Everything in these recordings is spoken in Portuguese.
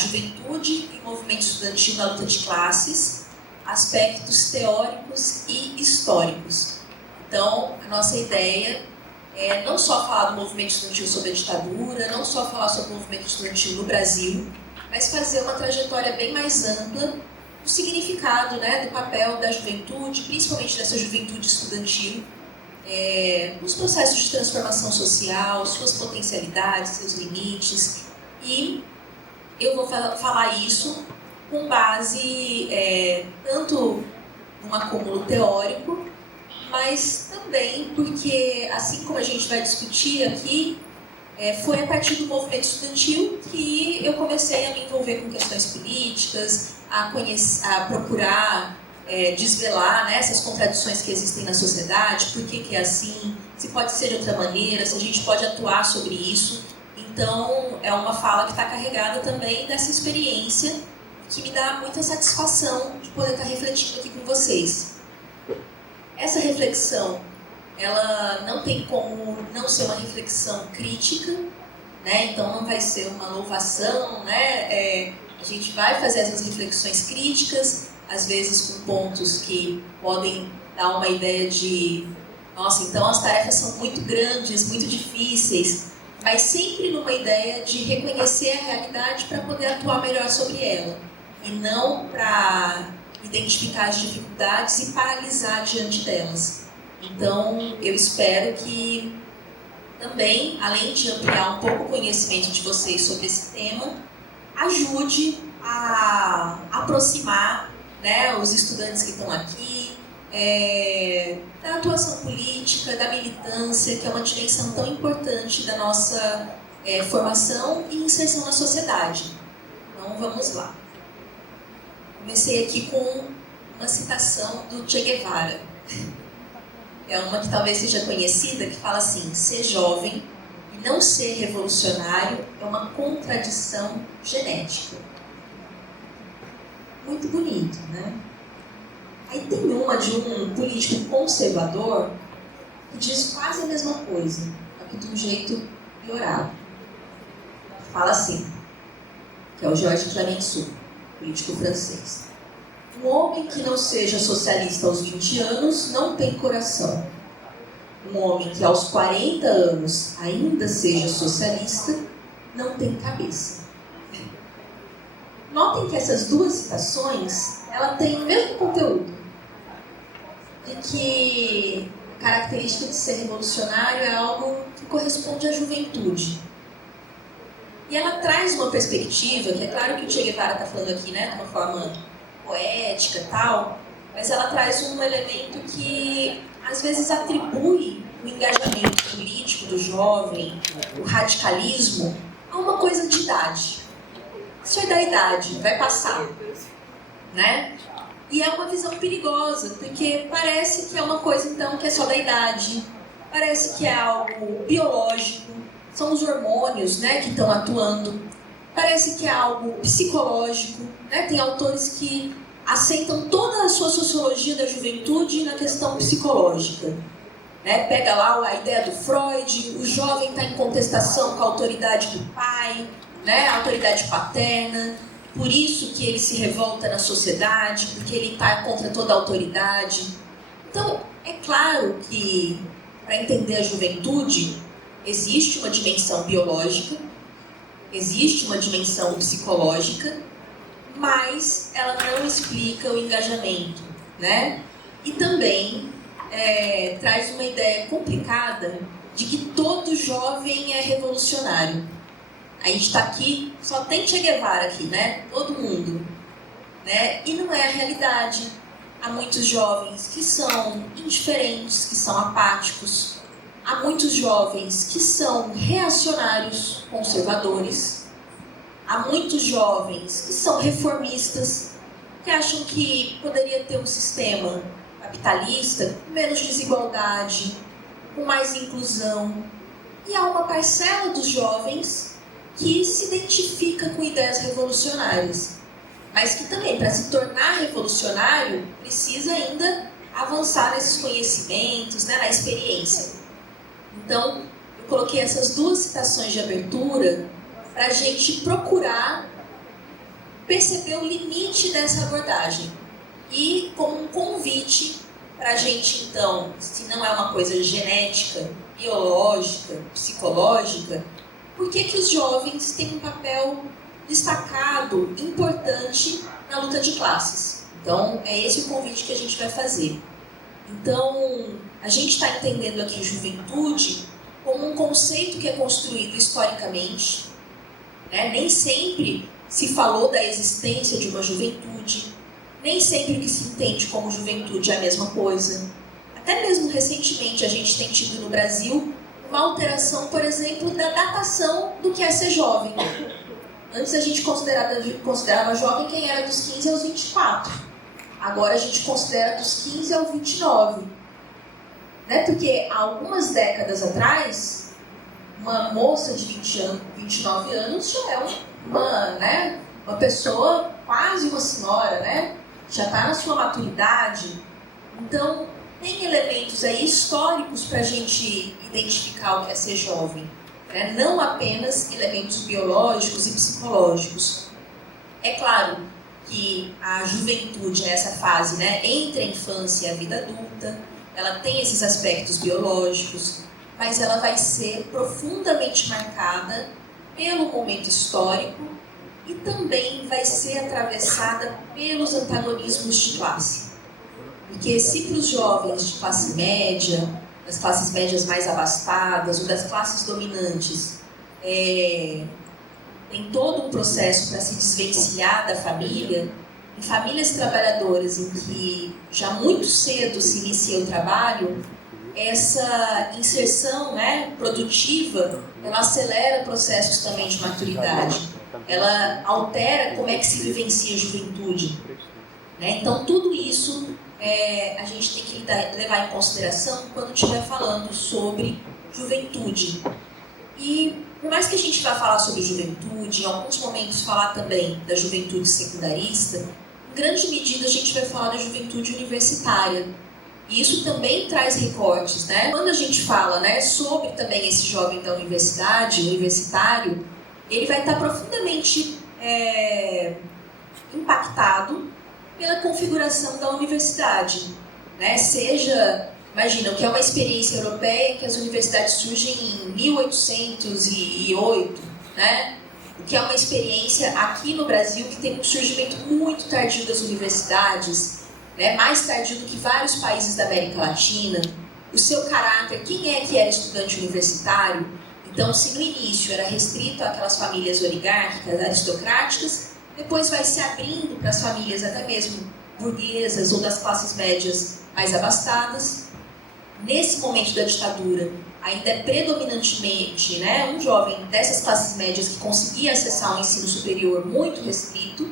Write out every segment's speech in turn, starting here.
juventude e movimento estudantil na luta de classes, aspectos teóricos e históricos. Então, a nossa ideia é não só falar do movimento estudantil sobre a ditadura, não só falar sobre o movimento estudantil no Brasil, mas fazer uma trajetória bem mais ampla do significado, né, do papel da juventude, principalmente dessa juventude estudantil, nos processos de transformação social, suas potencialidades, seus limites. E eu vou falar isso com base tanto num acúmulo teórico, mas também porque, assim como a gente vai discutir aqui, foi a partir do movimento estudantil que eu comecei a me envolver com questões políticas, a procurar desvelar, né, essas contradições que existem na sociedade, por que é assim, se pode ser de outra maneira, se a gente pode atuar sobre isso. Então, é uma fala que está carregada também dessa experiência, que me dá muita satisfação de poder estar refletindo aqui com vocês. Essa reflexão, ela não tem como não ser uma reflexão crítica, né? Então não vai ser uma louvação, né? A gente vai fazer essas reflexões críticas, às vezes com pontos que podem dar uma ideia de nossa, então as tarefas são muito grandes, muito difíceis, mas sempre numa ideia de reconhecer a realidade para poder atuar melhor sobre ela, e não para identificar as dificuldades e paralisar diante delas. Então, eu espero que também, além de ampliar um pouco o conhecimento de vocês sobre esse tema, ajude a aproximar, né, os estudantes que estão aqui, da atuação política, da militância, que é uma dimensão tão importante da nossa formação e inserção na sociedade. Então, vamos lá. Comecei aqui com uma citação do Che Guevara. É uma que talvez seja conhecida, que fala assim: ser jovem e não ser revolucionário é uma contradição genética. Muito bonito, né? Aí tem uma de um político conservador que diz quase a mesma coisa, só que de um jeito piorado. Fala assim, que é o Georges Clemenceau, político francês. Um homem que não seja socialista aos 20 anos não tem coração. Um homem que aos 40 anos ainda seja socialista não tem cabeça. Notem que essas duas citações, ela tem o mesmo conteúdo. De que a característica de ser revolucionário é algo que corresponde à juventude. E ela traz uma perspectiva, que é claro que o Che Guevara está falando aqui, né, de uma forma poética e tal, mas ela traz um elemento que às vezes atribui o engajamento político do jovem, o radicalismo, a uma coisa de idade. Isso é da idade, vai passar, né? E é uma visão perigosa, porque parece que é uma coisa então que é só da idade, parece que é algo biológico, são os hormônios, né, que estão atuando. Parece que é algo psicológico, né? Tem autores que assentam toda a sua sociologia da juventude na questão psicológica. Né? Pega lá a ideia do Freud, o jovem está em contestação com a autoridade do pai, né? A autoridade paterna, por isso que ele se revolta na sociedade, porque ele está contra toda a autoridade. Então, é claro que, para entender a juventude, existe uma dimensão biológica, existe uma dimensão psicológica, mas ela não explica o engajamento, né? E também traz uma ideia complicada de que todo jovem é revolucionário. A gente está aqui, só tem Che Guevara aqui, né? Todo mundo. Né? E não é a realidade. Há muitos jovens que são indiferentes, que são apáticos. Há muitos jovens que são reacionários, conservadores. Há muitos jovens que são reformistas, que acham que poderia ter um sistema capitalista com menos desigualdade, com mais inclusão. E há uma parcela dos jovens que se identifica com ideias revolucionárias, mas que também, para se tornar revolucionário, precisa ainda avançar nesses conhecimentos, né, na experiência. Então, eu coloquei essas duas citações de abertura para a gente procurar perceber o limite dessa abordagem e como um convite para a gente, então, se não é uma coisa genética, biológica, psicológica, por que os jovens têm um papel destacado, importante na luta de classes? Então, é esse o convite que a gente vai fazer. Então, a gente está entendendo aqui juventude como um conceito que é construído historicamente, né? Nem sempre se falou da existência de uma juventude, nem sempre o que se entende como juventude é a mesma coisa. Até mesmo recentemente a gente tem tido no Brasil uma alteração, por exemplo, da datação do que é ser jovem. Antes a gente considerava jovem quem era dos 15 aos 24. Agora a gente considera dos 15 aos 29. Né? Porque há algumas décadas atrás, uma moça de 29 anos já é uma pessoa, quase uma senhora, né? Já está na sua maturidade. Então, tem elementos aí históricos para a gente identificar o que é ser jovem, né? Não apenas elementos biológicos e psicológicos. É claro que a juventude é essa fase, né, entre a infância e a vida adulta, ela tem esses aspectos biológicos, mas ela vai ser profundamente marcada pelo momento histórico e também vai ser atravessada pelos antagonismos de classe. Porque se para os jovens de classe média, das classes médias mais abastadas ou das classes dominantes, tem todo um processo para se desvencilhar da família, em famílias trabalhadoras em que já muito cedo se inicia o trabalho, essa inserção, né, produtiva, ela acelera processos também de maturidade. Ela altera como é que se vivencia a juventude. Né? Então, tudo isso a gente tem que levar em consideração quando estiver falando sobre juventude. E, por mais que a gente vá falar sobre juventude, em alguns momentos falar também da juventude secundarista, em grande medida a gente vai falar da juventude universitária. E isso também traz recortes, né? Quando a gente fala, né, sobre também esse jovem da universidade, universitário, ele vai estar profundamente impactado pela configuração da universidade, né? Seja, imagina, o que é uma experiência europeia, que as universidades surgem em 1808, né? O que é uma experiência aqui no Brasil, que tem um surgimento muito tardio das universidades, né? Mais tardio do que vários países da América Latina. O seu caráter, quem é que era estudante universitário? Então, se no início era restrito àquelas famílias oligárquicas, aristocráticas, depois vai se abrindo para as famílias até mesmo burguesas ou das classes médias mais abastadas. Nesse momento da ditadura, ainda é predominantemente, né, um jovem dessas classes médias que conseguia acessar um ensino superior muito restrito,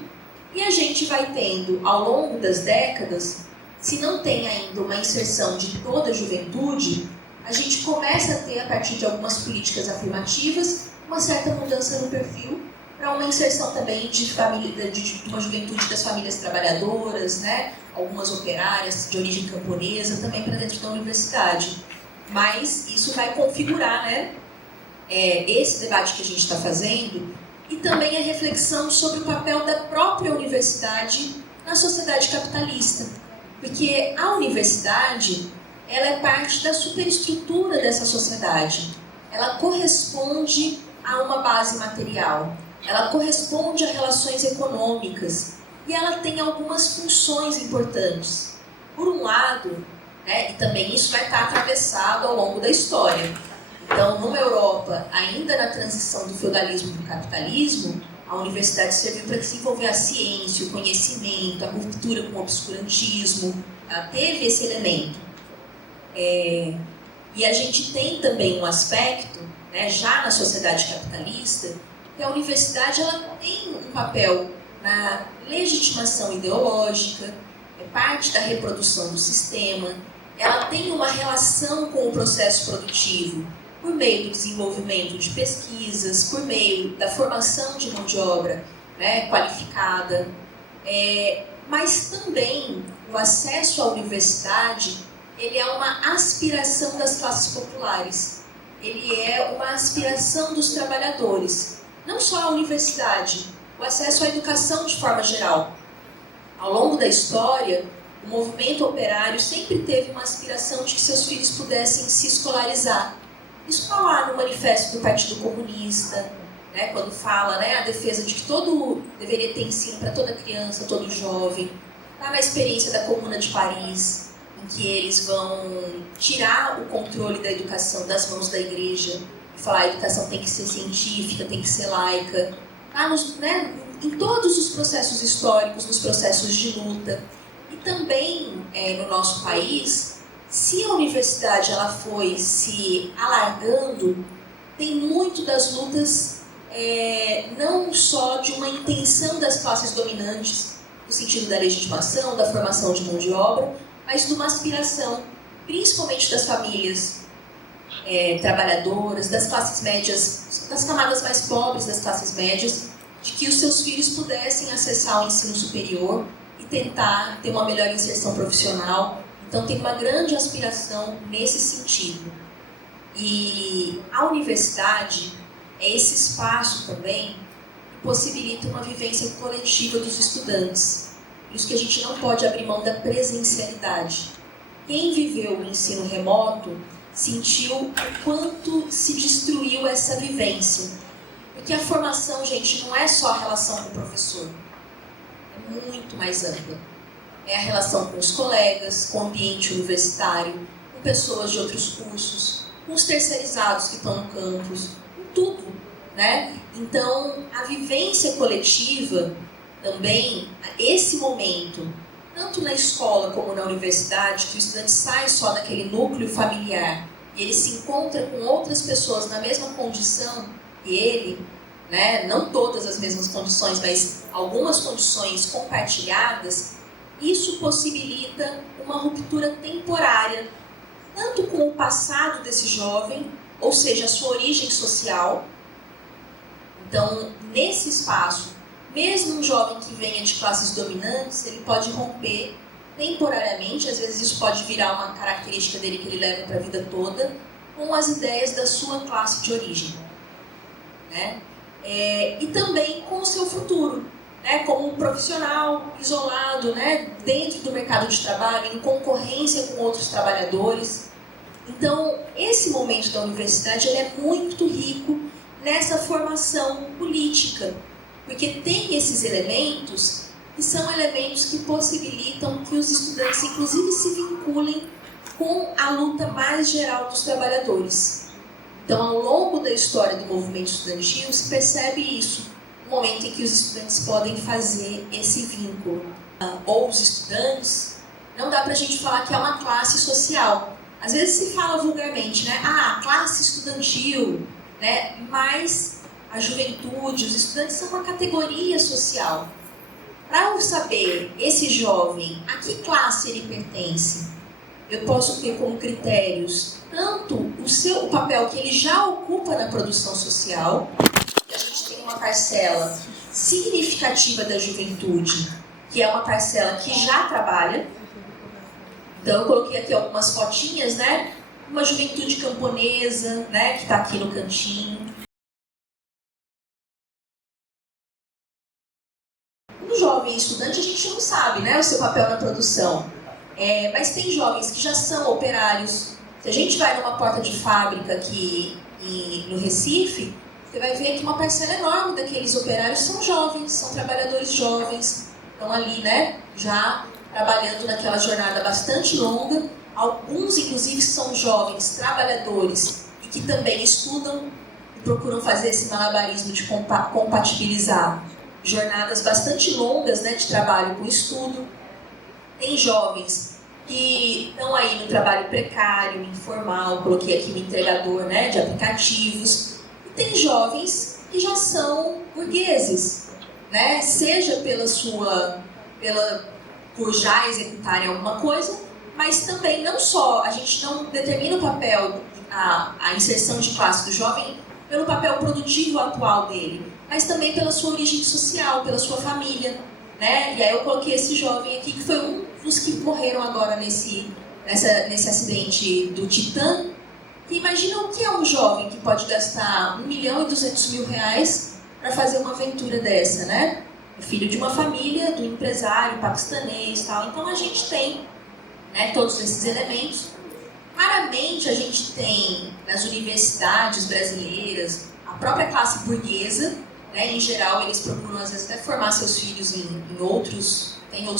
e a gente vai tendo, ao longo das décadas, se não tem ainda uma inserção de toda a juventude, a gente começa a ter, a partir de algumas políticas afirmativas, uma certa mudança no perfil para uma inserção também de uma juventude das famílias trabalhadoras, né? Algumas operárias de origem camponesa, também para dentro da universidade. Mas isso vai configurar, né, esse debate que a gente está fazendo e também a reflexão sobre o papel da própria universidade na sociedade capitalista. Porque a universidade, ela é parte da superestrutura dessa sociedade. Ela corresponde a uma base material. Ela corresponde a relações econômicas e ela tem algumas funções importantes. Por um lado, né, e também isso vai estar atravessado ao longo da história. Então, numa Europa, ainda na transição do feudalismo para o capitalismo, a universidade serviu para desenvolver a ciência, o conhecimento, a ruptura com o obscurantismo, ela teve esse elemento. E a gente tem também um aspecto, né, já na sociedade capitalista, que a universidade ela tem um papel na legitimação ideológica, é parte da reprodução do sistema, ela tem uma relação com o processo produtivo por meio do desenvolvimento de pesquisas, por meio da formação de mão de obra, né, qualificada, mas também o acesso à universidade ele é uma aspiração das classes populares, ele é uma aspiração dos trabalhadores. Não só a universidade, o acesso à educação de forma geral. Ao longo da história, o movimento operário sempre teve uma aspiração de que seus filhos pudessem se escolarizar. Isso está lá no manifesto do Partido Comunista, né, quando fala, né, a defesa de que todo deveria ter ensino para toda criança, todo jovem. Está na experiência da Comuna de Paris, em que eles vão tirar o controle da educação das mãos da igreja e falar a educação tem que ser científica, tem que ser laica. Está em todos os processos históricos, nos processos de luta. E também no nosso país, se a universidade ela foi se alargando, tem muito das lutas não só de uma intenção das classes dominantes, no sentido da legitimação, da formação de mão de obra, mas de uma aspiração, principalmente das famílias trabalhadoras, das classes médias, das camadas mais pobres das classes médias, de que os seus filhos pudessem acessar o ensino superior e tentar ter uma melhor inserção profissional. Então tem uma grande aspiração nesse sentido. E a universidade é esse espaço também que possibilita uma vivência coletiva dos estudantes. Por isso que a gente não pode abrir mão da presencialidade. Quem viveu o ensino remoto sentiu o quanto se destruiu essa vivência. Porque a formação, gente, não é só a relação com o professor. É muito mais ampla. É a relação com os colegas, com o ambiente universitário, com pessoas de outros cursos, com os terceirizados que estão no campus, com tudo, né? Então, a vivência coletiva também, esse momento, tanto na escola como na universidade, que o estudante sai só daquele núcleo familiar e ele se encontra com outras pessoas na mesma condição que ele, né? Não todas as mesmas condições, mas algumas condições compartilhadas, isso possibilita uma ruptura temporária, tanto com o passado desse jovem, ou seja, a sua origem social. Então, nesse espaço, mesmo um jovem que venha de classes dominantes, ele pode romper temporariamente, às vezes isso pode virar uma característica dele que ele leva para a vida toda, com as ideias da sua classe de origem, né? E também com o seu futuro, né? Como um profissional isolado, né? Dentro do mercado de trabalho, em concorrência com outros trabalhadores. Então, esse momento da universidade ele é muito rico nessa formação política, porque tem esses elementos que são elementos que possibilitam que os estudantes, inclusive, se vinculem com a luta mais geral dos trabalhadores. Então, ao longo da história do movimento estudantil, se percebe isso, o momento em que os estudantes podem fazer esse vínculo. Ou os estudantes, não dá para a gente falar que é uma classe social. Às vezes se fala vulgarmente, né? Classe estudantil, né? Mas a juventude, os estudantes são uma categoria social. Para eu saber, esse jovem, a que classe ele pertence, eu posso ter como critérios tanto o papel que ele já ocupa na produção social, e a gente tem uma parcela significativa da juventude, que é uma parcela que já trabalha. Então eu coloquei aqui algumas fotinhas, né? Uma juventude camponesa, né? Que está aqui no cantinho. Um jovem estudante, a gente não sabe, né? O seu papel na produção. Mas tem jovens que já são operários. Se a gente vai numa porta de fábrica aqui no Recife, você vai ver que uma parcela enorme daqueles operários são jovens, são trabalhadores jovens. Estão ali, né? Já trabalhando naquela jornada bastante longa. Alguns, inclusive, são jovens trabalhadores e que também estudam e procuram fazer esse malabarismo de compatibilizar jornadas bastante longas, né, de trabalho com estudo. Tem jovens que estão aí no trabalho precário, informal, coloquei aqui um entregador, né, de aplicativos. E tem jovens que já são burgueses, né, seja por já executarem alguma coisa, mas também não só, a gente não determina o papel, a inserção de classe do jovem pelo papel produtivo atual dele, mas também pela sua origem social, pela sua família, né? E aí eu coloquei esse jovem aqui, que foi um dos que morreram agora nesse acidente do Titã. E imagina o que é um jovem que pode gastar R$ 1.200.000 para fazer uma aventura dessa, né? É filho de uma família, do empresário paquistanês e tal. Então a gente tem, né, todos esses elementos. Raramente a gente tem nas universidades brasileiras a própria classe burguesa, né? Em geral eles procuram às vezes até formar seus filhos em outros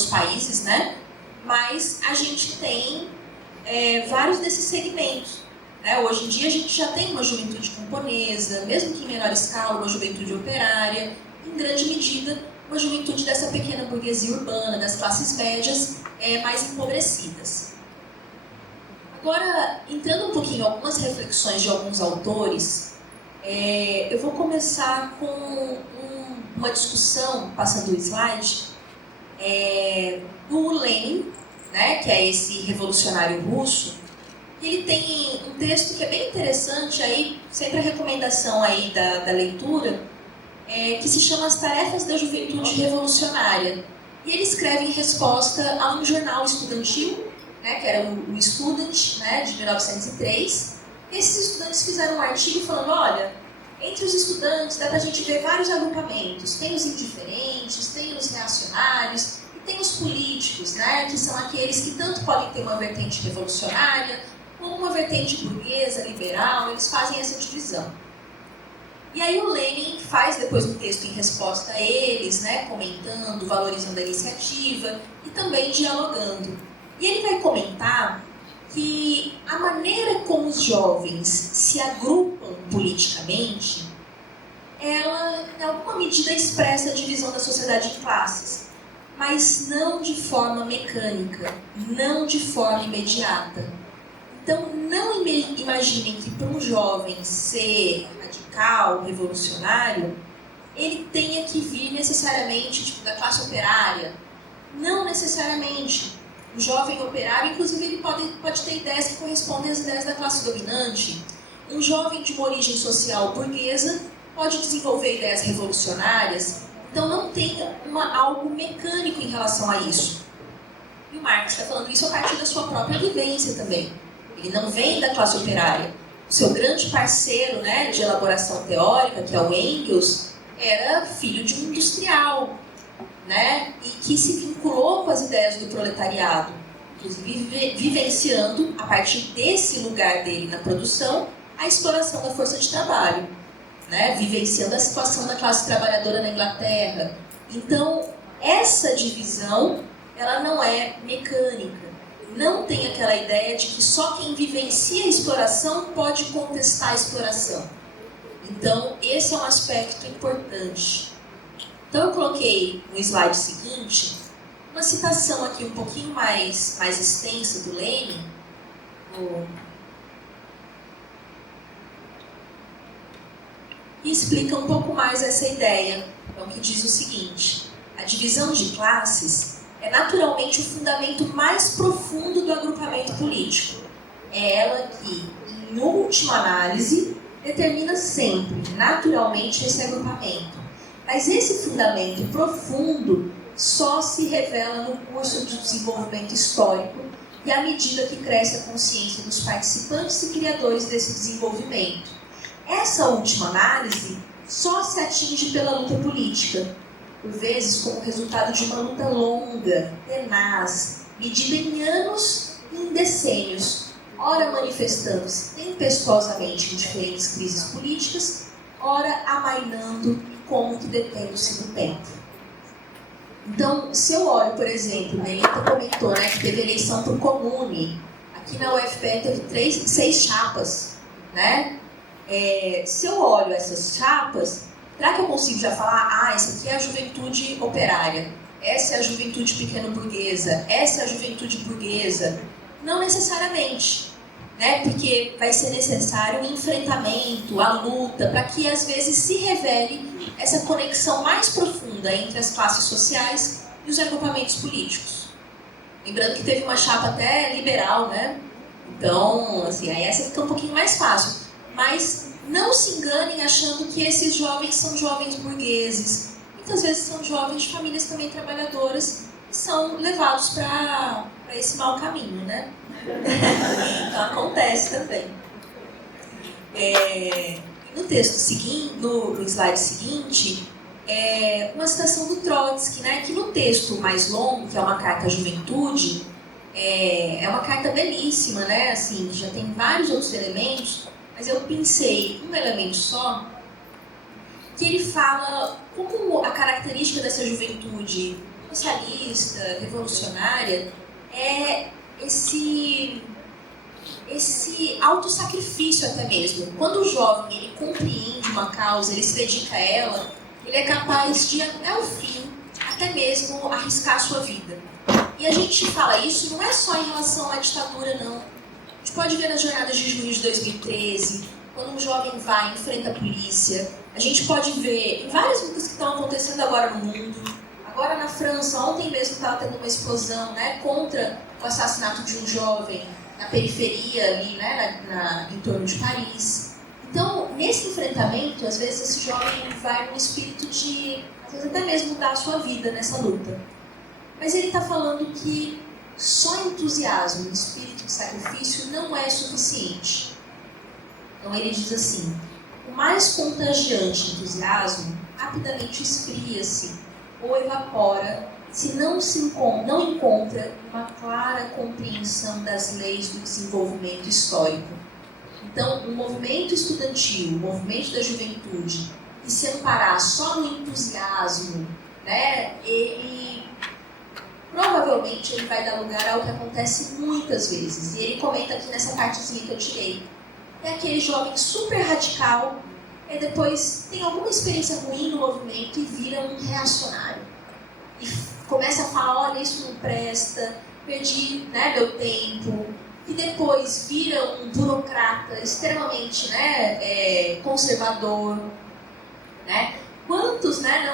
países, né? Mas a gente tem vários desses segmentos. Né? Hoje em dia a gente já tem uma juventude camponesa, mesmo que em menor escala, uma juventude operária, em grande medida uma juventude dessa pequena burguesia urbana, das classes médias mais empobrecidas. Agora, entrando um pouquinho em algumas reflexões de alguns autores, eu vou começar com uma discussão, passando o slide, do Lenin, né, que é esse revolucionário russo. Ele tem um texto que é bem interessante, aí, sempre a recomendação aí da leitura, que se chama As Tarefas da Juventude Revolucionária. E ele escreve em resposta a um jornal estudantil, né, que era o Student, né, de 1903. Esses estudantes fizeram um artigo falando, olha, entre os estudantes dá pra gente ver vários agrupamentos. Tem os indiferentes, tem os reacionários e tem os políticos, né, que são aqueles que tanto podem ter uma vertente revolucionária como uma vertente burguesa, liberal. Eles fazem essa divisão. E aí o Lenin faz depois um texto em resposta a eles, né, comentando, valorizando a iniciativa e também dialogando. E ele vai comentar que a maneira como os jovens se agrupam politicamente, ela, em alguma medida, expressa a divisão da sociedade em classes, mas não de forma mecânica, não de forma imediata. Então, não imaginem que para um jovem ser radical, revolucionário, ele tenha que vir necessariamente da classe operária. Não necessariamente. O jovem operário, inclusive, ele pode ter ideias que correspondem às ideias da classe dominante. Um jovem de uma origem social burguesa pode desenvolver ideias revolucionárias. Então, não tem algo mecânico em relação a isso. E o Marx está falando isso a partir da sua própria vivência também. Ele não vem da classe operária. O seu grande parceiro, né, de elaboração teórica, que é o Engels, era filho de um industrial, né, e que se vinculou com as ideias do proletariado, inclusive vivenciando, a partir desse lugar dele na produção, a exploração da força de trabalho, né, vivenciando a situação da classe trabalhadora na Inglaterra. Então, essa divisão, ela não é mecânica. Não tem aquela ideia de que só quem vivencia a exploração pode contestar a exploração. Então, esse é um aspecto importante. Então, eu coloquei no slide seguinte uma citação aqui um pouquinho mais extensa do Lenin, e explica um pouco mais essa ideia. Então, que diz o seguinte: a divisão de classes é naturalmente o fundamento mais profundo do agrupamento político. É ela que, em última análise, determina sempre, naturalmente, esse agrupamento. Mas esse fundamento profundo só se revela no curso de desenvolvimento histórico e à medida que cresce a consciência dos participantes e criadores desse desenvolvimento. Essa última análise só se atinge pela luta política, por vezes como resultado de uma luta longa, tenaz, medida em anos e em decênios, ora manifestando-se tempestuosamente em diferentes crises políticas, ora amainando como que detendo-se no tempo. Então, se eu olho, por exemplo, Melita comentou, né, que teve eleição por comune, aqui na UFPE teve 6 chapas, né? Se eu olho essas chapas, será que eu consigo já falar, essa aqui é a juventude operária, essa é a juventude pequeno-burguesa, essa é a juventude burguesa? Não necessariamente, né? Porque vai ser necessário o enfrentamento, a luta, para que às vezes se revele essa conexão mais profunda entre as classes sociais e os agrupamentos políticos. Lembrando que teve uma chapa até liberal, né? Então, assim, aí essa fica um pouquinho mais fácil. Mas não se enganem achando que esses jovens são jovens burgueses. Muitas vezes são jovens de famílias também trabalhadoras e são levados para esse mau caminho, né? Então acontece também. No texto seguinte, no slide seguinte, uma citação do Trotsky, né, que no texto mais longo, que é uma carta à juventude, é uma carta belíssima, né, assim, já tem vários outros elementos, mas eu pensei um elemento só, que ele fala como a característica dessa juventude socialista, revolucionária, é esse autossacrifício até mesmo. Quando o jovem ele compreende uma causa, ele se dedica a ela, ele é capaz de, até o fim, até mesmo arriscar a sua vida. E a gente fala isso não é só em relação à ditadura, não. A gente pode ver nas jornadas de junho de 2013, quando um jovem vai e enfrenta a polícia. A gente pode ver em várias lutas que estão acontecendo agora no mundo. Agora na França, ontem mesmo estava tendo uma explosão, né, contra o assassinato de um jovem na periferia ali, né, em torno de Paris. Então, nesse enfrentamento, às vezes esse jovem vai num espírito de, às vezes até mesmo mudar a sua vida nessa luta. Mas ele está falando que só entusiasmo, espírito de sacrifício não é suficiente. Então ele diz assim: o mais contagiante entusiasmo rapidamente esfria-se ou evapora se não encontra uma clara compreensão das leis do desenvolvimento histórico. Então, o movimento estudantil, o movimento da juventude, que se amparar só no entusiasmo, né, ele provavelmente ele vai dar lugar ao que acontece muitas vezes. E ele comenta aqui nessa partezinha que eu tirei. É aquele jovem super radical, e depois tem alguma experiência ruim no movimento e vira um reacionário. E começa a falar, olha, isso não presta, perdi, né, meu tempo. E depois vira um burocrata extremamente, né, conservador. Né? Quantos, né,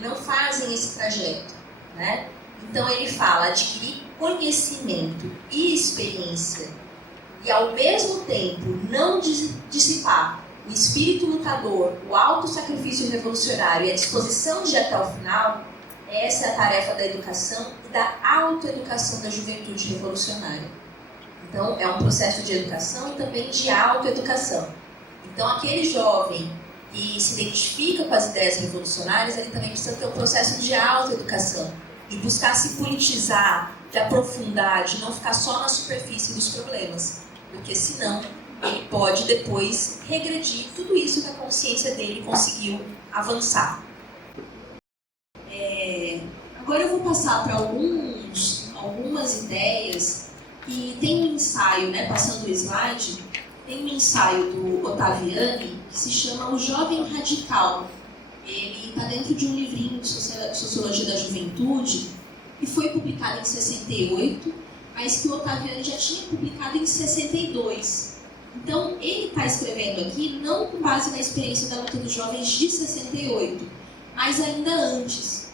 não fazem esse trajeto? Né? Então ele fala adquirir conhecimento e experiência e ao mesmo tempo não dissipar o espírito lutador, o autossacrifício revolucionário e a disposição de ir até o final. Essa é a tarefa da educação e da autoeducação da juventude revolucionária. Então é um processo de educação e também de autoeducação. Então aquele jovem que se identifica com as ideias revolucionárias, ele também precisa ter um processo de autoeducação, de buscar se politizar, de aprofundar, de não ficar só na superfície dos problemas, porque senão ele pode depois regredir tudo isso que a consciência dele conseguiu avançar. Agora eu vou passar para algumas ideias, e tem um ensaio, né, passando o slide, tem um ensaio do Ottaviani que se chama O Jovem Radical. Ele está dentro de um livrinho de Sociologia da Juventude, que foi publicado em 68, mas que o Ottaviani já tinha publicado em 62. Então, ele está escrevendo aqui não com base na experiência da luta dos jovens de 68, mas ainda antes.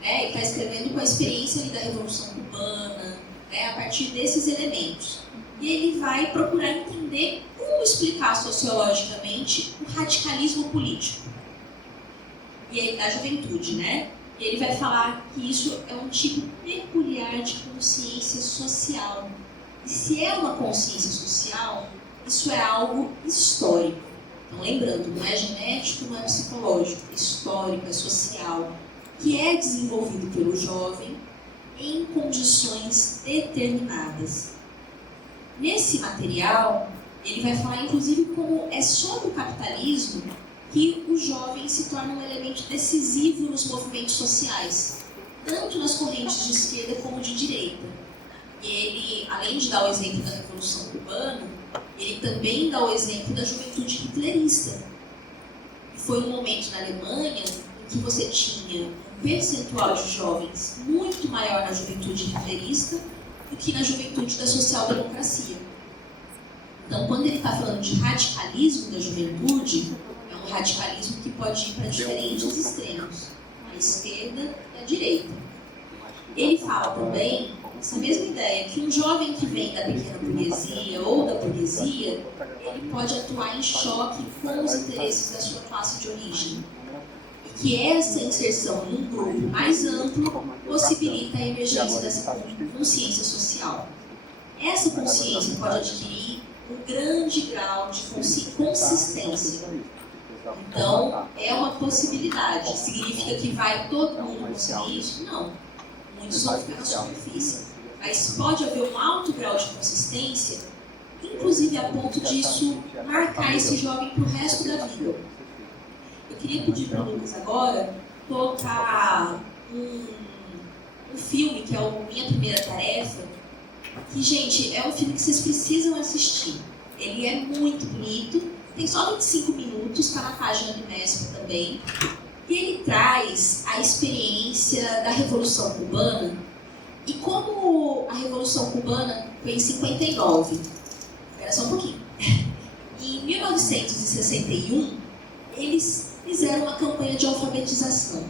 Né? Ele está escrevendo com a experiência ali da Revolução Cubana, né? A partir desses elementos. E ele vai procurar entender como explicar sociologicamente o radicalismo político. E aí, da juventude, né? E ele vai falar que isso é um tipo peculiar de consciência social. E se é uma consciência social, isso é algo histórico. Então, lembrando, não é genético, não é psicológico, é histórico, é social, que é desenvolvido pelo jovem em condições determinadas. Nesse material, ele vai falar, inclusive, como é só no capitalismo que o jovem se torna um elemento decisivo nos movimentos sociais, tanto nas correntes de esquerda como de direita. E ele, além de dar o exemplo da Revolução Cubana, ele também dá o exemplo da juventude hitlerista. E foi um momento na Alemanha em que você tinha um percentual de jovens muito maior na juventude hitlerista do que na juventude da social-democracia. Então, quando ele está falando de radicalismo da juventude, é um radicalismo que pode ir para diferentes extremos, a esquerda e a direita. Ele fala também essa mesma ideia, que um jovem que vem da pequena burguesia ou da burguesia, ele pode atuar em choque com os interesses da sua classe de origem. E que essa inserção num grupo mais amplo possibilita a emergência dessa consciência social. Essa consciência pode adquirir um grande grau de consistência. Então, é uma possibilidade. Significa que vai todo mundo conseguir isso? Não. Muitos vão ficar na superfície. Mas pode haver um alto grau de consistência, inclusive a ponto disso marcar esse jovem para o resto da vida. Eu queria pedir para o Lucas agora colocar um filme, que é o Minha Primeira Tarefa, que, gente, é um filme que vocês precisam assistir. Ele é muito bonito, tem só 25 minutos, está na página do Unesp também, e ele traz a experiência da Revolução Cubana e como a Revolução Cubana foi em 59. Espera só um pouquinho. Em 1961, eles fizeram uma campanha de alfabetização.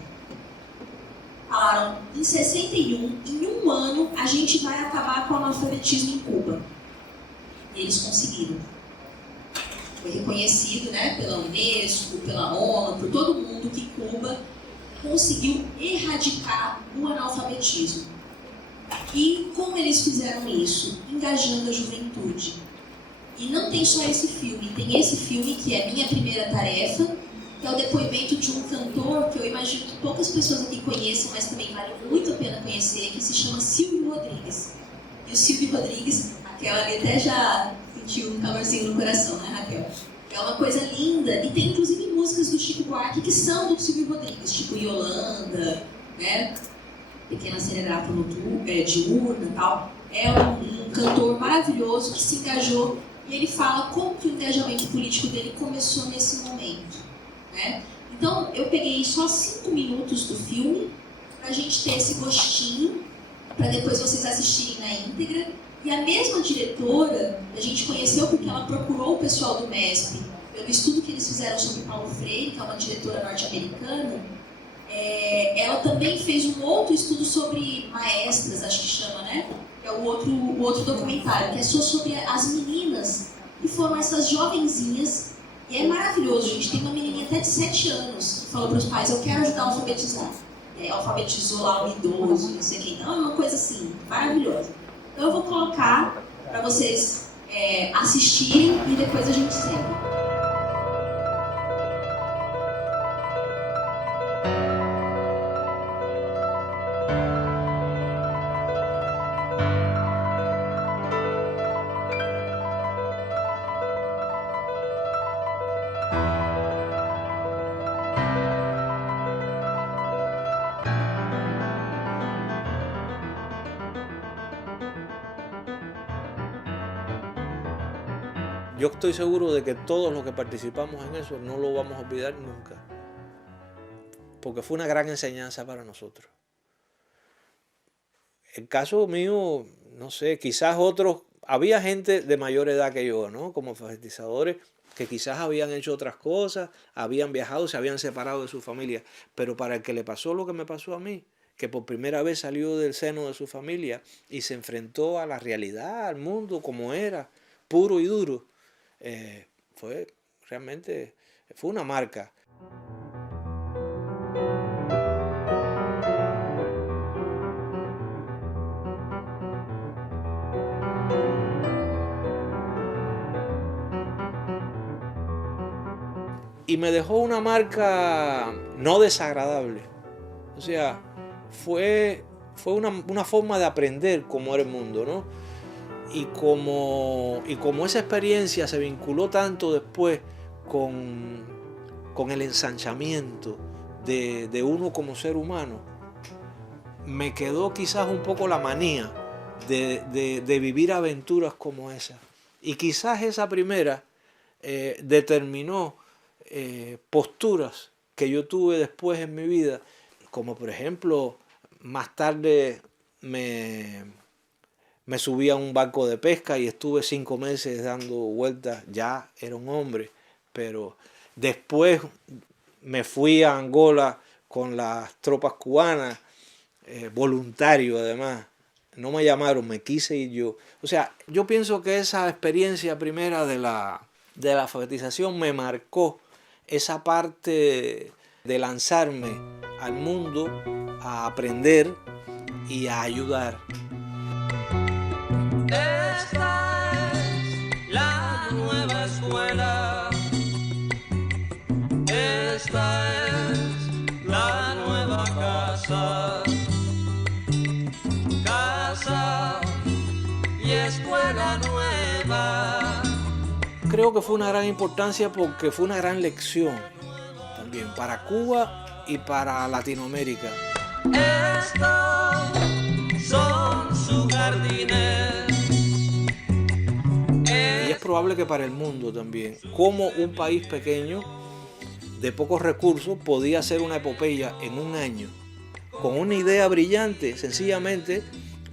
Falaram, em 61, em um ano, a gente vai acabar com o analfabetismo em Cuba. E eles conseguiram. Foi reconhecido, né, pela Unesco, pela ONU, por todo mundo, que Cuba conseguiu erradicar o analfabetismo. E como eles fizeram isso? Engajando a juventude. E não tem só esse filme, tem esse filme que é Minha Primeira Tarefa, que é o depoimento de um cantor que eu imagino que poucas pessoas aqui conheçam, mas também vale muito a pena conhecer, que se chama Silvio Rodrigues. E o Silvio Rodrigues, Raquel ali até já sentiu um calorzinho no coração, né, Raquel? É uma coisa linda, e tem inclusive músicas do Chico Buarque que são do Silvio Rodrigues, tipo Yolanda, né? Pequena Serenata diurna e tal. É um cantor maravilhoso que se engajou, e ele fala como que o engajamento político dele começou nesse momento, né? Então, eu peguei só 5 minutos do filme pra gente ter esse gostinho, para depois vocês assistirem na íntegra. E a mesma diretora, a gente conheceu porque ela procurou o pessoal do MESP, pelo estudo que eles fizeram sobre Paulo Freire, que é uma diretora norte-americana. Ela também fez um outro estudo sobre maestras, acho que chama, né? É o outro documentário, que é só sobre as meninas, que foram essas jovenzinhas. E é maravilhoso, gente. Tem uma menininha até de 7 anos que falou para os pais, eu quero ajudar a alfabetizar. Alfabetizou lá um idoso, não sei quem. Então é uma coisa assim, maravilhosa. Então eu vou colocar para vocês assistirem e depois a gente segue. Yo estoy seguro de que todos los que participamos en eso no lo vamos a olvidar nunca, porque fue una gran enseñanza para nosotros. El caso mío, no sé, quizás otros, había gente de mayor edad que yo, ¿no? Como alfabetizadores, que quizás habían hecho otras cosas, habían viajado, se habían separado de su familia, pero para el que le pasó lo que me pasó a mí, que por primera vez salió del seno de su familia y se enfrentó a la realidad, al mundo como era, puro y duro, fue una marca. Y me dejó una marca no desagradable. O sea, fue una forma de aprender cómo era el mundo, ¿no? Y como esa experiencia se vinculó tanto después con el ensanchamiento de uno como ser humano, me quedó quizás un poco la manía de vivir aventuras como esa. Y quizás esa primera determinó posturas que yo tuve después en mi vida, como por ejemplo, más tarde me subí a un barco de pesca y estuve 5 meses dando vueltas. Ya era un hombre, pero después me fui a Angola con las tropas cubanas, voluntario además. No me llamaron, me quise ir yo. O sea, yo pienso que esa experiencia primera de la alfabetización me marcó esa parte de lanzarme al mundo a aprender y a ayudar. Esta es la esta es la nueva casa, casa y escuela nueva. Creo que fue una gran importancia porque fue una gran lección también para Cuba y para Latinoamérica. Estos son sus jardines. Y es probable que para el mundo también, como un país pequeño de pocos recursos podía hacer una epopeya en un año, con una idea brillante, sencillamente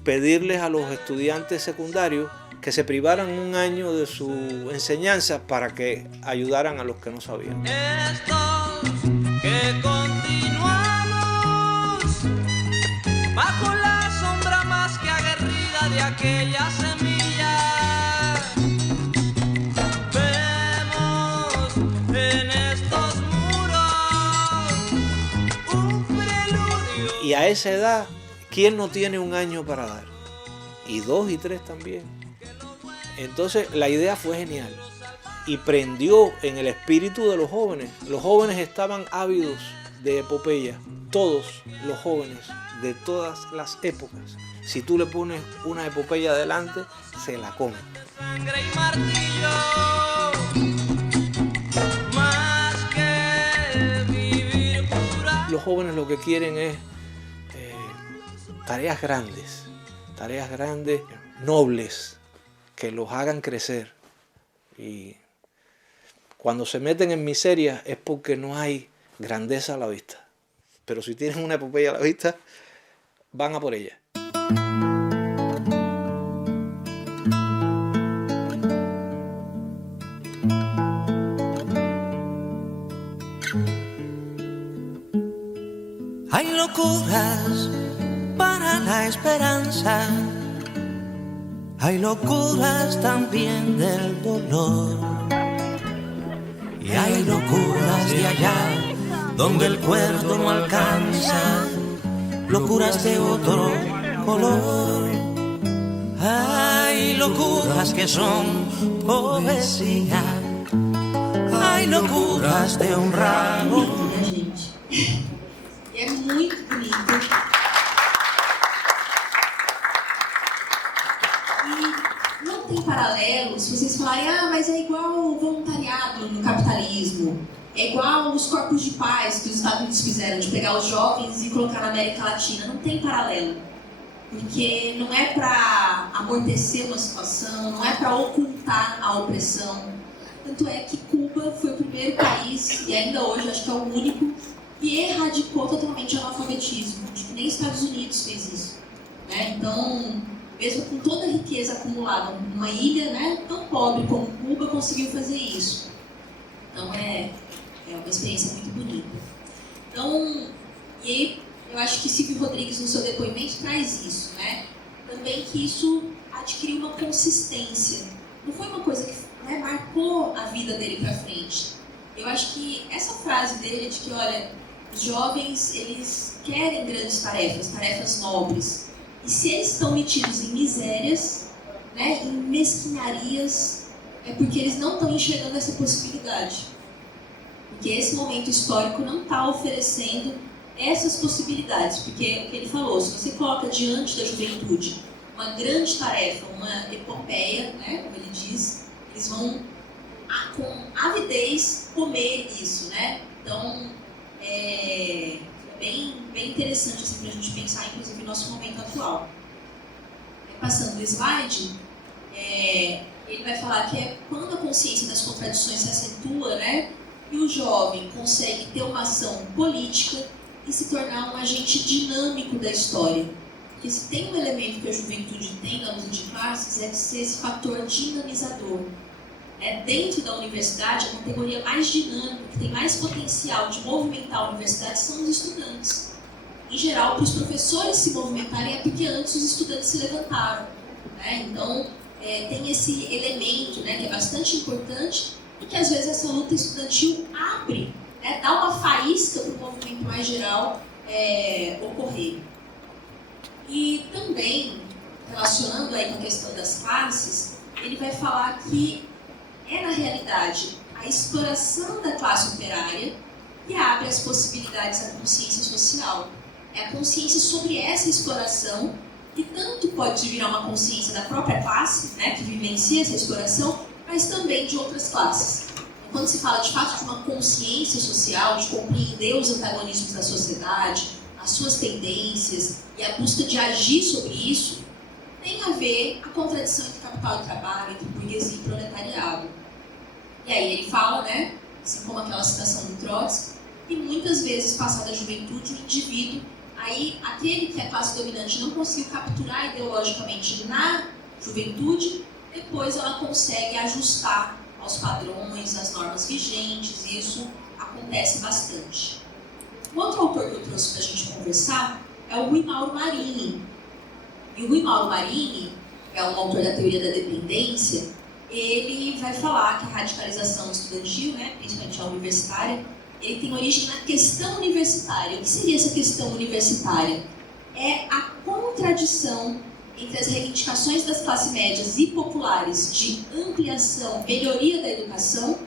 pedirles a los estudiantes secundarios que se privaran un año de su enseñanza para que ayudaran a los que no sabían. Estos que continuamos bajo la sombra más que aguerrida de aquella semilla, vemos en estos muros un preludio. Y a esa edad, ¿quién no tiene un año para dar? Y 2 y 3 también. Entonces la idea fue genial y prendió en el espíritu de los jóvenes. Los jóvenes estaban ávidos de epopeya, todos los jóvenes de todas las épocas. Si tú le pones una epopeya adelante, se la comen. Sangre y martillo, más que vivir pura. Los jóvenes lo que quieren es tareas grandes, nobles, que los hagan crecer. Y cuando se meten en miseria es porque no hay grandeza a la vista. Pero si tienen una epopeya a la vista, van a por ella. Hay locuras para la esperanza, hay locuras también del dolor, y hay locuras de allá donde el cuerdo no alcanza, locuras de otro color. Hay locuras que son poesía, hay locuras de un ramo. É muito bonito. E não tem paralelo se vocês falarem, mas é igual o voluntariado no capitalismo, é igual os corpos de paz que os Estados Unidos fizeram, de pegar os jovens e colocar na América Latina. Não tem paralelo. Porque não é para amortecer uma situação, não é para ocultar a opressão. Tanto é que Cuba foi o primeiro país, e ainda hoje acho que é o único, que erradicou totalmente o analfabetismo. Tipo, nem os Estados Unidos fez isso. Né? Então, mesmo com toda a riqueza acumulada numa ilha, né, tão pobre como Cuba, conseguiu fazer isso. Então, é uma experiência muito bonita. Então, e aí, eu acho que Silvio Rodrigues, no seu depoimento, traz isso. Né? Também que isso adquiriu uma consistência. Não foi uma coisa que marcou a vida dele para frente. Eu acho que essa frase dele de que, olha, os jovens, eles querem grandes tarefas nobres. E se eles estão metidos em misérias, né, em mesquinharias, é porque eles não estão enxergando essa possibilidade. Porque esse momento histórico não está oferecendo essas possibilidades. Porque é o que ele falou, se você coloca diante da juventude uma grande tarefa, uma epopeia, né, como ele diz, eles vão com avidez comer isso, né? Então, é bem interessante assim, para a gente pensar, inclusive, no nosso momento atual. Passando o slide, ele vai falar que é quando a consciência das contradições se acentua, né? E o jovem consegue ter uma ação política e se tornar um agente dinâmico da história. Porque se tem um elemento que a juventude tem na luta de classes, é de ser esse fator dinamizador. Dentro da universidade, a categoria mais dinâmica, que tem mais potencial de movimentar a universidade, são os estudantes. Em geral, para os professores se movimentarem é porque antes os estudantes se levantaram. Né? Então, tem esse elemento, né, que é bastante importante e que às vezes essa luta estudantil abre, né, dá uma faísca para o movimento mais geral ocorrer. E também, relacionando aí com a questão das classes, ele vai falar que na realidade, a exploração da classe operária e abre as possibilidades à consciência social. É a consciência sobre essa exploração, que tanto pode virar uma consciência da própria classe, né, que vivencia essa exploração, mas também de outras classes. Então, quando se fala de fato de uma consciência social, de compreender os antagonismos da sociedade, as suas tendências e a busca de agir sobre isso, tem a ver a contradição entre capital e trabalho, entre burguesia e proletariado. E aí ele fala, né, assim como aquela citação do Trotsky, que muitas vezes, passada a juventude, o indivíduo, aí aquele que a classe dominante não conseguiu capturar ideologicamente na juventude, depois ela consegue ajustar aos padrões, às normas vigentes, e isso acontece bastante. Um outro autor que eu trouxe para a gente conversar é o Rui Mauro Marini. E o Rui Mauro Marini, que é um autor da teoria da dependência, ele vai falar que a radicalização estudantil, né, principalmente a universitária, ele tem origem na questão universitária. O que seria essa questão universitária? É a contradição entre as reivindicações das classes médias e populares de ampliação, melhoria da educação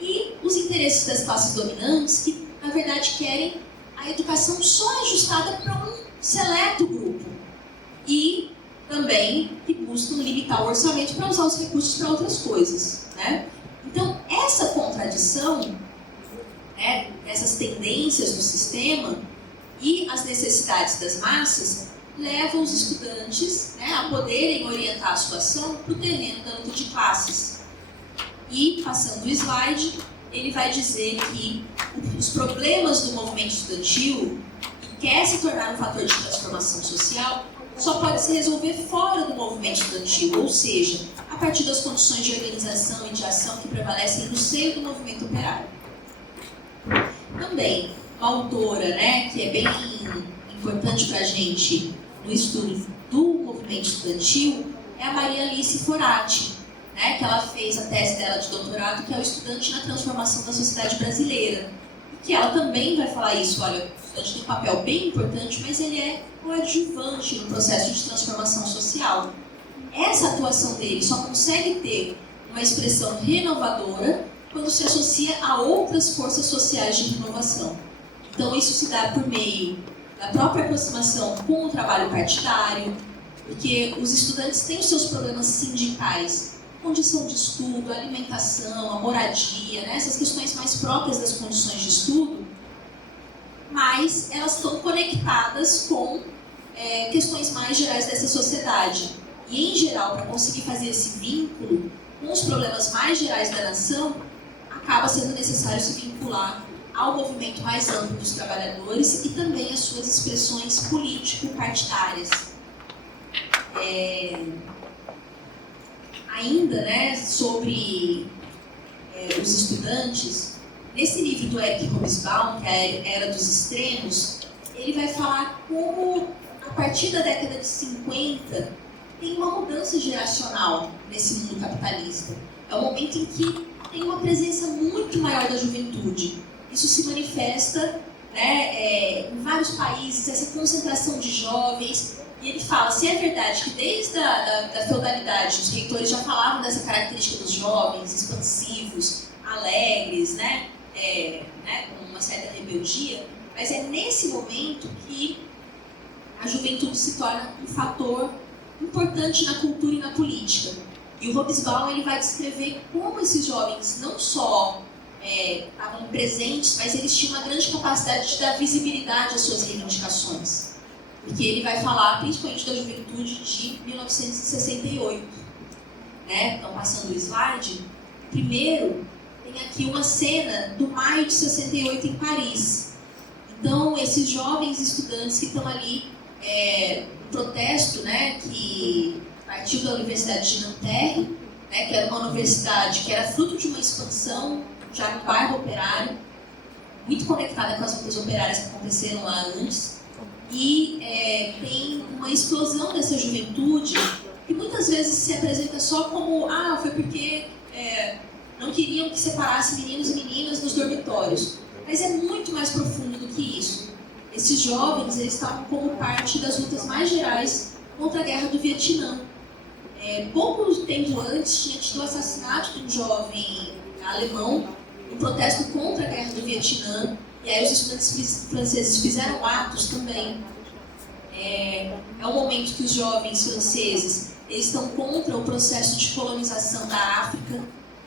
e os interesses das classes dominantes que, na verdade, querem a educação só ajustada para um seleto grupo e também que buscam limitar o orçamento para usar os recursos para outras coisas, né? Então, essa contradição, né, essas tendências do sistema e as necessidades das massas levam os estudantes, né, a poderem orientar a situação para o terreno da luta de classes. E, passando o slide, ele vai dizer que os problemas do movimento estudantil, que quer se tornar um fator de transformação social, só pode se resolver fora do movimento estudantil, ou seja, a partir das condições de organização e de ação que prevalecem no seio do movimento operário. Também, uma autora, né, que é bem importante para a gente no estudo do movimento estudantil é a Maria Alice Forati, né, que ela fez a tese dela de doutorado, que é o estudante na transformação da sociedade brasileira. E que ela também vai falar isso, olha, o estudante tem um papel bem importante, mas ele é coadjuvante no processo de transformação social. Essa atuação dele só consegue ter uma expressão renovadora quando se associa a outras forças sociais de renovação. Então isso se dá por meio da própria aproximação com o trabalho partidário, porque os estudantes têm os seus problemas sindicais, condição de estudo, alimentação, a moradia, né, essas questões mais próprias das condições de estudo, mas elas estão conectadas com questões mais gerais dessa sociedade. E, em geral, para conseguir fazer esse vínculo com os problemas mais gerais da nação, acaba sendo necessário se vincular ao movimento mais amplo dos trabalhadores e também às suas expressões político-partidárias. Ainda, né, sobre os estudantes, nesse livro do Eric Hobsbawm, que é a Era dos Extremos, ele vai falar como, a partir da década de 50, tem uma mudança geracional nesse mundo capitalista. É um momento em que tem uma presença muito maior da juventude. Isso se manifesta, né, em vários países, essa concentração de jovens. E ele fala, se é verdade que desde a feudalidade os reitores já falavam dessa característica dos jovens, expansivos, alegres, né, com uma certa rebeldia, mas é nesse momento que a juventude se torna um fator importante na cultura e na política. E o Hobsbawm ele vai descrever como esses jovens não só estavam presentes, mas eles tinham uma grande capacidade de dar visibilidade às suas reivindicações. Porque ele vai falar principalmente da juventude de 1968. Né? Então, passando o slide, primeiro tem aqui uma cena do maio de 68 em Paris. Então, esses jovens estudantes que estão ali no protesto, né, que partiu da Universidade de Nanterre, né, que era uma universidade que era fruto de uma expansão já no bairro operário, muito conectada com as lutas operárias que aconteceram lá antes, e tem uma explosão dessa juventude que muitas vezes se apresenta só como foi porque não queriam que separasse meninos e meninas nos dormitórios, mas é muito mais profundo do que isso. Esses jovens eles estavam como parte das lutas mais gerais contra a guerra do Vietnã. Pouco tempo antes tinha tido o assassinato de um jovem alemão em protesto contra a guerra do Vietnã, E aí os estudantes franceses fizeram atos também. É um momento que os jovens franceses eles estão contra o processo de colonização da África.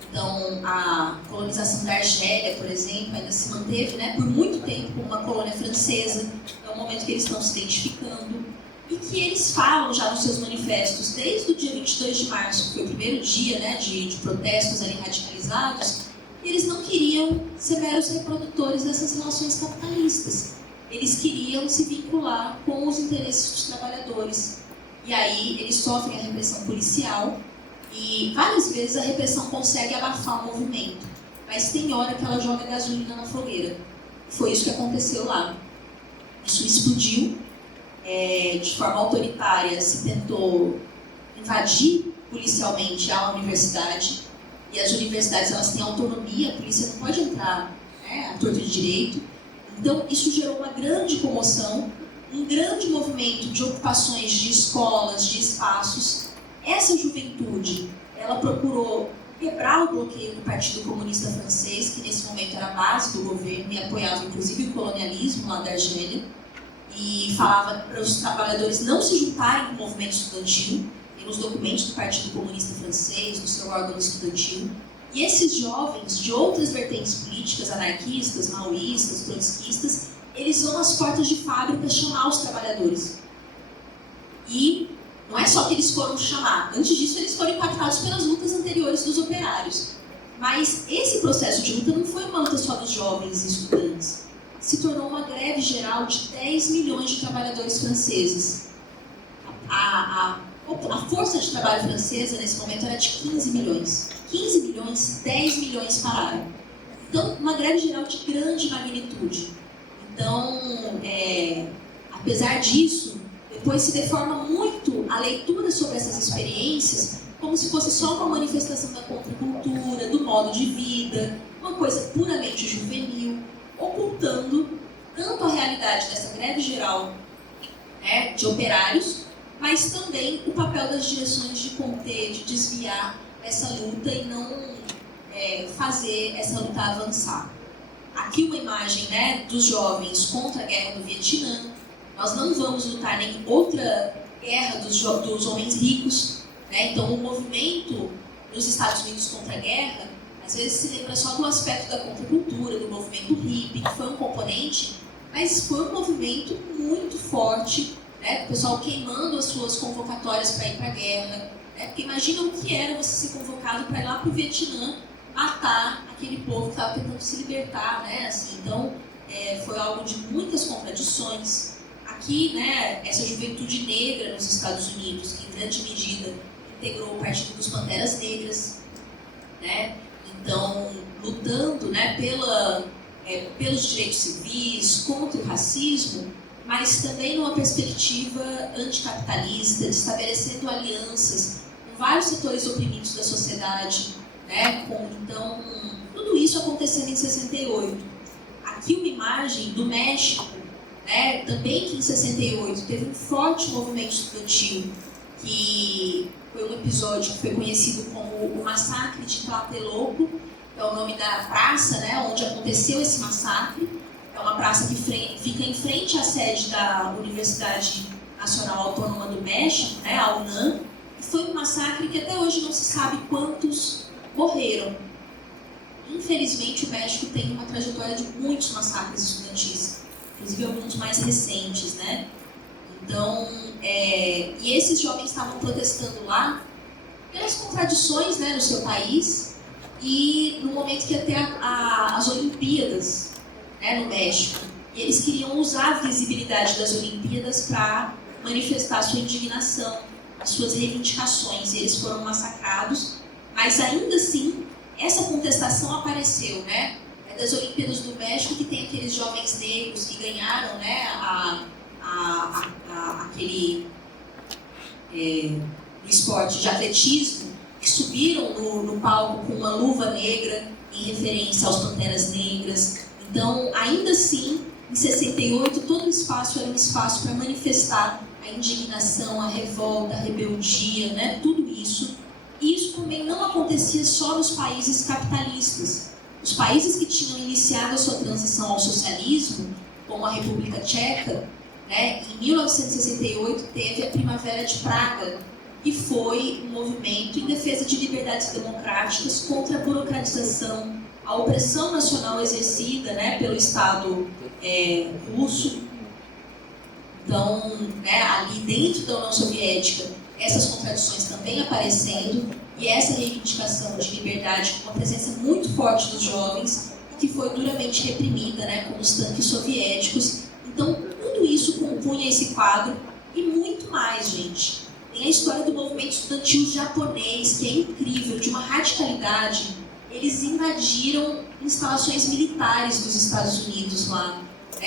Então, a colonização da Argélia, por exemplo, ainda se manteve, né, por muito tempo como uma colônia francesa. É um momento que eles estão se identificando. E que eles falam já nos seus manifestos, desde o dia 22 de março, que foi o primeiro dia, né, de protestos ali radicalizados, eles não queriam ser meros reprodutores dessas relações capitalistas. Eles queriam se vincular com os interesses dos trabalhadores. E aí eles sofrem a repressão policial e várias vezes a repressão consegue abafar o movimento. Mas tem hora que ela joga gasolina na fogueira. Foi isso que aconteceu lá. Isso explodiu. De forma autoritária, se tentou invadir policialmente a universidade. E as universidades elas têm autonomia, a polícia não pode entrar, né, à torta de direito. Então, isso gerou uma grande comoção, um grande movimento de ocupações de escolas, de espaços. Essa juventude, ela procurou quebrar o bloqueio do Partido Comunista Francês, que nesse momento era a base do governo e apoiava inclusive o colonialismo lá da Argélia, e falava para os trabalhadores não se juntarem com o movimento estudantil. Tem os documentos do Partido Comunista Francês, do seu órgão estudantil. E esses jovens de outras vertentes políticas, anarquistas, maoístas, trotskistas, eles vão às portas de fábricas chamar os trabalhadores. E não é só que eles foram chamar, antes disso eles foram impactados pelas lutas anteriores dos operários. Mas esse processo de luta não foi uma luta só dos jovens e estudantes. Se tornou uma greve geral de 10 milhões de trabalhadores franceses. A força de trabalho francesa, nesse momento, era de 15 milhões. 15 milhões, 10 milhões pararam. Então, uma greve geral de grande magnitude. Então, apesar disso, depois se deforma muito a leitura sobre essas experiências como se fosse só uma manifestação da contracultura, do modo de vida, uma coisa puramente juvenil, ocultando tanto a realidade dessa greve geral, né, de operários, mas também o papel das direções de conter, de desviar essa luta e não fazer essa luta avançar. Aqui uma imagem, né, dos jovens contra a guerra do Vietnã. Nós não vamos lutar em outra guerra dos homens ricos, né? Então o movimento nos Estados Unidos contra a guerra, às vezes se lembra só do aspecto da contracultura, do movimento hippie, que foi um componente, mas foi um movimento muito forte, né? O pessoal queimando as suas convocatórias para ir para a guerra, né? Porque imagina o que era você ser convocado para ir lá para o Vietnã matar aquele povo que estava tentando se libertar, né? Assim, então, foi algo de muitas contradições. Aqui, né, essa juventude negra nos Estados Unidos, que em grande medida integrou o Partido dos Panteras Negras, né? Então, lutando, né, pelos direitos civis, contra o racismo, mas também numa perspectiva anticapitalista, estabelecendo alianças com vários setores oprimidos da sociedade, né? Então, tudo isso acontecendo em 68. Aqui uma imagem do México, né? Também que em 68 teve um forte movimento estudantil, que foi um episódio que foi conhecido como o Massacre de Tlatelolco, que é o nome da praça, né, onde aconteceu esse massacre. É uma praça que fica em frente à sede da Universidade Nacional Autônoma do México, né, a UNAM, e foi um massacre que até hoje não se sabe quantos morreram. Infelizmente, o México tem uma trajetória de muitos massacres estudantis, inclusive alguns mais recentes, né? Então, e esses jovens estavam protestando lá pelas contradições, né, no seu país, e no momento que ia ter as Olimpíadas, né, no México. E eles queriam usar a visibilidade das Olimpíadas para manifestar a sua indignação, as suas reivindicações, e eles foram massacrados, mas ainda assim, essa contestação apareceu, né? É das Olimpíadas do México que tem aqueles jovens negros que ganharam, né, aquele no esporte de atletismo, que subiram no palco com uma luva negra em referência aos Panteras Negras. Então, ainda assim, em 68, todo o espaço era um espaço para manifestar a indignação, a revolta, a rebeldia, né? Tudo isso. E isso também não acontecia só nos países capitalistas. Os países que tinham iniciado a sua transição ao socialismo, como a República Tcheca, né, em 1968 teve a Primavera de Praga, que foi um movimento em defesa de liberdades democráticas contra a burocratização, a opressão nacional exercida, né, pelo Estado russo. Então, né, ali dentro da União Soviética, essas contradições também aparecendo, e essa reivindicação de liberdade com uma presença muito forte dos jovens, que foi duramente reprimida, né, com os tanques soviéticos. Então, tudo isso compunha esse quadro e muito mais, gente. Tem a história do movimento estudantil japonês, que é incrível, de uma radicalidade. Eles invadiram instalações militares dos Estados Unidos lá,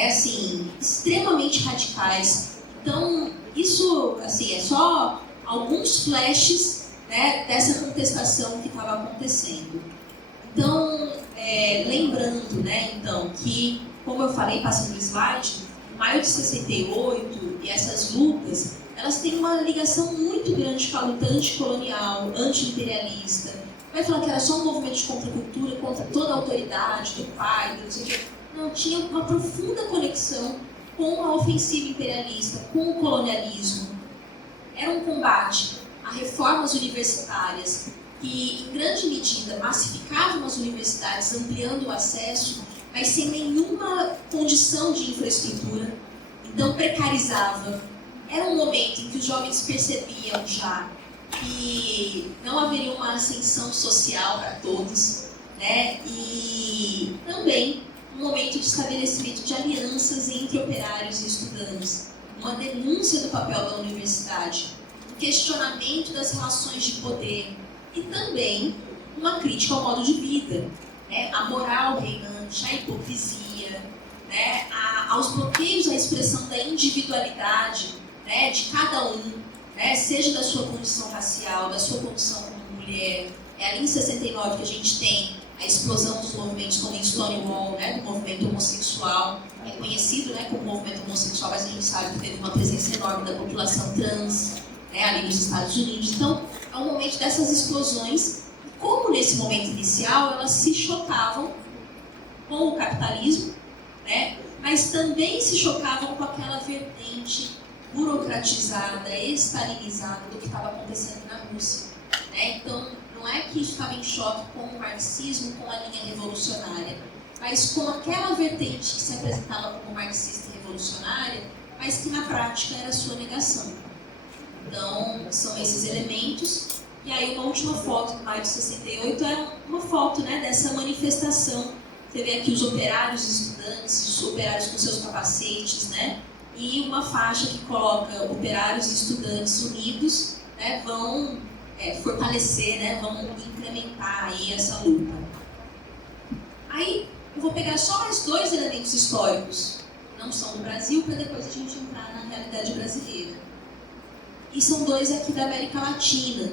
assim, extremamente radicais. Então, isso, assim, é só alguns flashes, né, dessa contestação que estava acontecendo. Então, lembrando, né, então, que, como eu falei, passando o slide, em maio de 68, e essas lutas, elas têm uma ligação muito grande com a luta anticolonial, anti-imperialista. Vai falar que era só um movimento de contracultura contra toda a autoridade do pai, não sei o quê. Não, tinha uma profunda conexão com a ofensiva imperialista, com o colonialismo. Era um combate a reformas universitárias que, em grande medida, massificavam as universidades, ampliando o acesso, mas sem nenhuma condição de infraestrutura. Então, precarizava. Era um momento em que os jovens percebiam já que não haveria uma ascensão social para todos, né? E também um momento de estabelecimento de alianças entre operários e estudantes, uma denúncia do papel da universidade, um questionamento das relações de poder e também uma crítica ao modo de vida, né? A moral reinante, a hipocrisia, né? Aos bloqueios à expressão da individualidade, né? De cada um, né? Seja da sua condição racial, da sua condição como mulher. É ali em 69 que a gente tem a explosão dos movimentos como em Stonewall, né, do movimento homossexual, é conhecido, né, como movimento homossexual, mas a gente sabe que teve uma presença enorme da população trans, né, ali nos Estados Unidos. Então, é um momento dessas explosões, e como nesse momento inicial elas se chocavam com o capitalismo, né, mas também se chocavam com aquela vertente burocratizada, estalinizada do que estava acontecendo na Rússia, né? Então, não é que isso estava em choque com o marxismo, com a linha revolucionária, mas com aquela vertente que se apresentava como marxista e revolucionária, mas que na prática era a sua negação. Então, são esses elementos. E aí, uma última foto do maio de 68 era uma foto, né, dessa manifestação. Você vê aqui os operários e estudantes, os operários com seus capacetes, né? E uma faixa que coloca operários e estudantes unidos, né, vão fortalecer, né, vão incrementar aí essa luta. Aí eu vou pegar só mais dois elementos históricos, não são do Brasil, para depois a gente entrar na realidade brasileira. E são dois aqui da América Latina,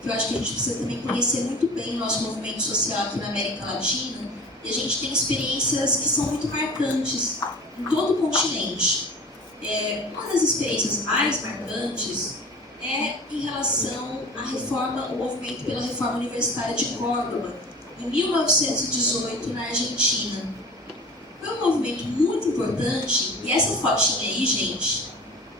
que eu acho que a gente precisa também conhecer muito bem o nosso movimento social aqui na América Latina, e a gente tem experiências que são muito marcantes em todo o continente. Uma das experiências mais marcantes é em relação à reforma, o movimento pela reforma universitária de Córdoba, em 1918, na Argentina. Foi um movimento muito importante, e essa fotinha aí, gente,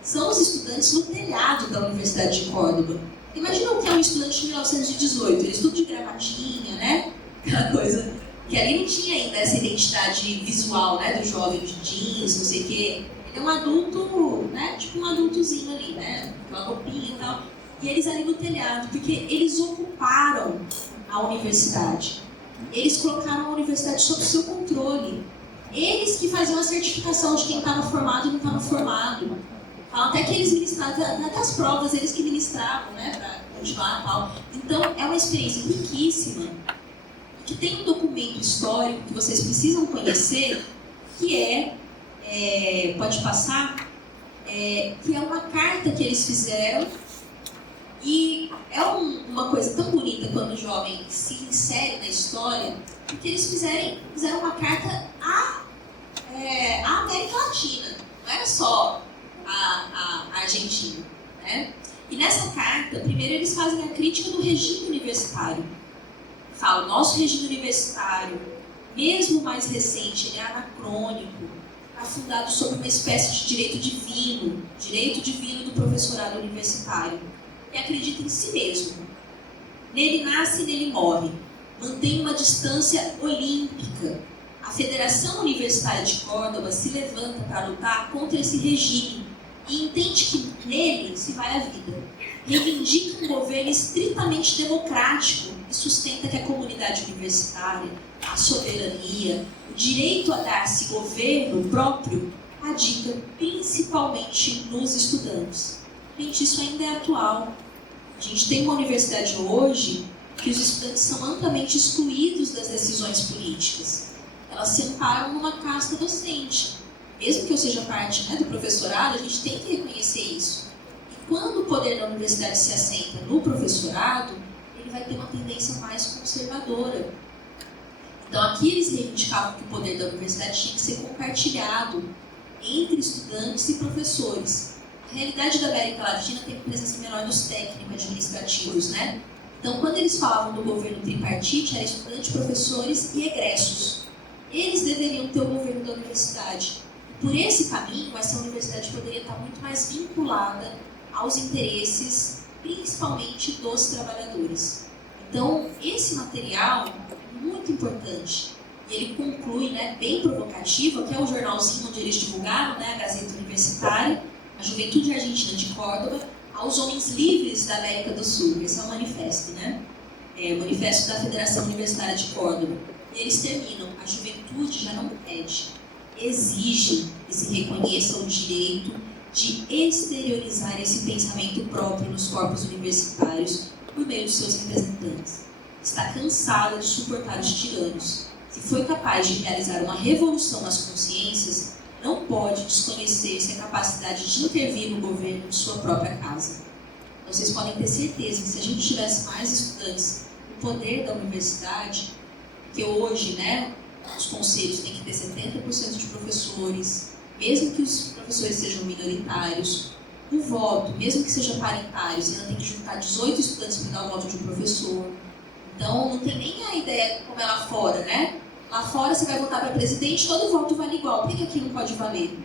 são os estudantes no telhado da Universidade de Córdoba. Imagina o que é um estudante de 1918, ele estuda de gravatinha, né? Aquela coisa que ali não tinha ainda essa identidade visual, né, do jovem de jeans, não sei o quê. Ele é um adulto, né, tipo um adultozinho ali, né, aquela roupinha e tal. E eles ali no telhado, porque eles ocuparam a universidade. Eles colocaram a universidade sob seu controle. Eles que faziam a certificação de quem estava formado e não estava formado. Falam até que eles ministravam, até as provas eles que ministravam, né, para continuar e tal. Então, é uma experiência riquíssima, que tem um documento histórico que vocês precisam conhecer, que pode passar, que é uma carta que eles fizeram, e é uma coisa tão bonita quando o jovem se insere na história, porque eles fizeram uma carta à América Latina, não era só a Argentina, né? E nessa carta, primeiro eles fazem a crítica do regime universitário. Falam, nosso regime universitário mesmo mais recente, ele é anacrônico, está fundado sobre uma espécie de direito divino do professorado universitário, e acredita em si mesmo. Nele nasce e nele morre. Mantém uma distância olímpica. A Federação Universitária de Córdoba se levanta para lutar contra esse regime e entende que nele se vai a vida. Reivindica um governo estritamente democrático e sustenta que a comunidade universitária, a soberania, o direito a dar-se governo próprio, radica principalmente nos estudantes. Gente, isso ainda é atual. A gente tem uma universidade hoje que os estudantes são amplamente excluídos das decisões políticas. Elas se amparam numa casta docente. Mesmo que eu seja parte do professorado, a gente tem que reconhecer isso. E quando o poder da universidade se assenta no professorado, ele vai ter uma tendência mais conservadora. Então aqui eles reivindicavam que o poder da universidade tinha que ser compartilhado entre estudantes e professores. A realidade da América Latina tem presença menor dos técnico-administrativos, né? Então, quando eles falavam do governo tripartite, era estudante, professores e egressos. Eles deveriam ter o governo da universidade. E por esse caminho, essa universidade poderia estar muito mais vinculada aos interesses, principalmente dos trabalhadores. Então, esse material é muito importante. E ele conclui, bem provocativo, que é o jornalzinho onde eles divulgaram, a Gazeta Universitária, a Juventude Argentina de Córdoba, aos homens livres da América do Sul. Esse é o manifesto, o manifesto da Federação Universitária de Córdoba. E eles terminam: a juventude já não pede, exige que se reconheça o direito de exteriorizar esse pensamento próprio nos corpos universitários por meio de seus representantes. Está cansada de suportar os tiranos. Se foi capaz de realizar uma revolução nas consciências, não pode desconhecer-se a capacidade de intervir no governo de sua própria casa. Então, vocês podem ter certeza que se a gente tivesse mais estudantes no poder da universidade, que hoje, os conselhos têm que ter 70% de professores, mesmo que os professores sejam minoritários, o voto, mesmo que seja paritário, você ainda tem que juntar 18 estudantes para dar o voto de um professor. Então, não tem nem a ideia como é lá fora, Lá fora você vai votar para presidente, todo voto vale igual. Por que aqui não pode valer?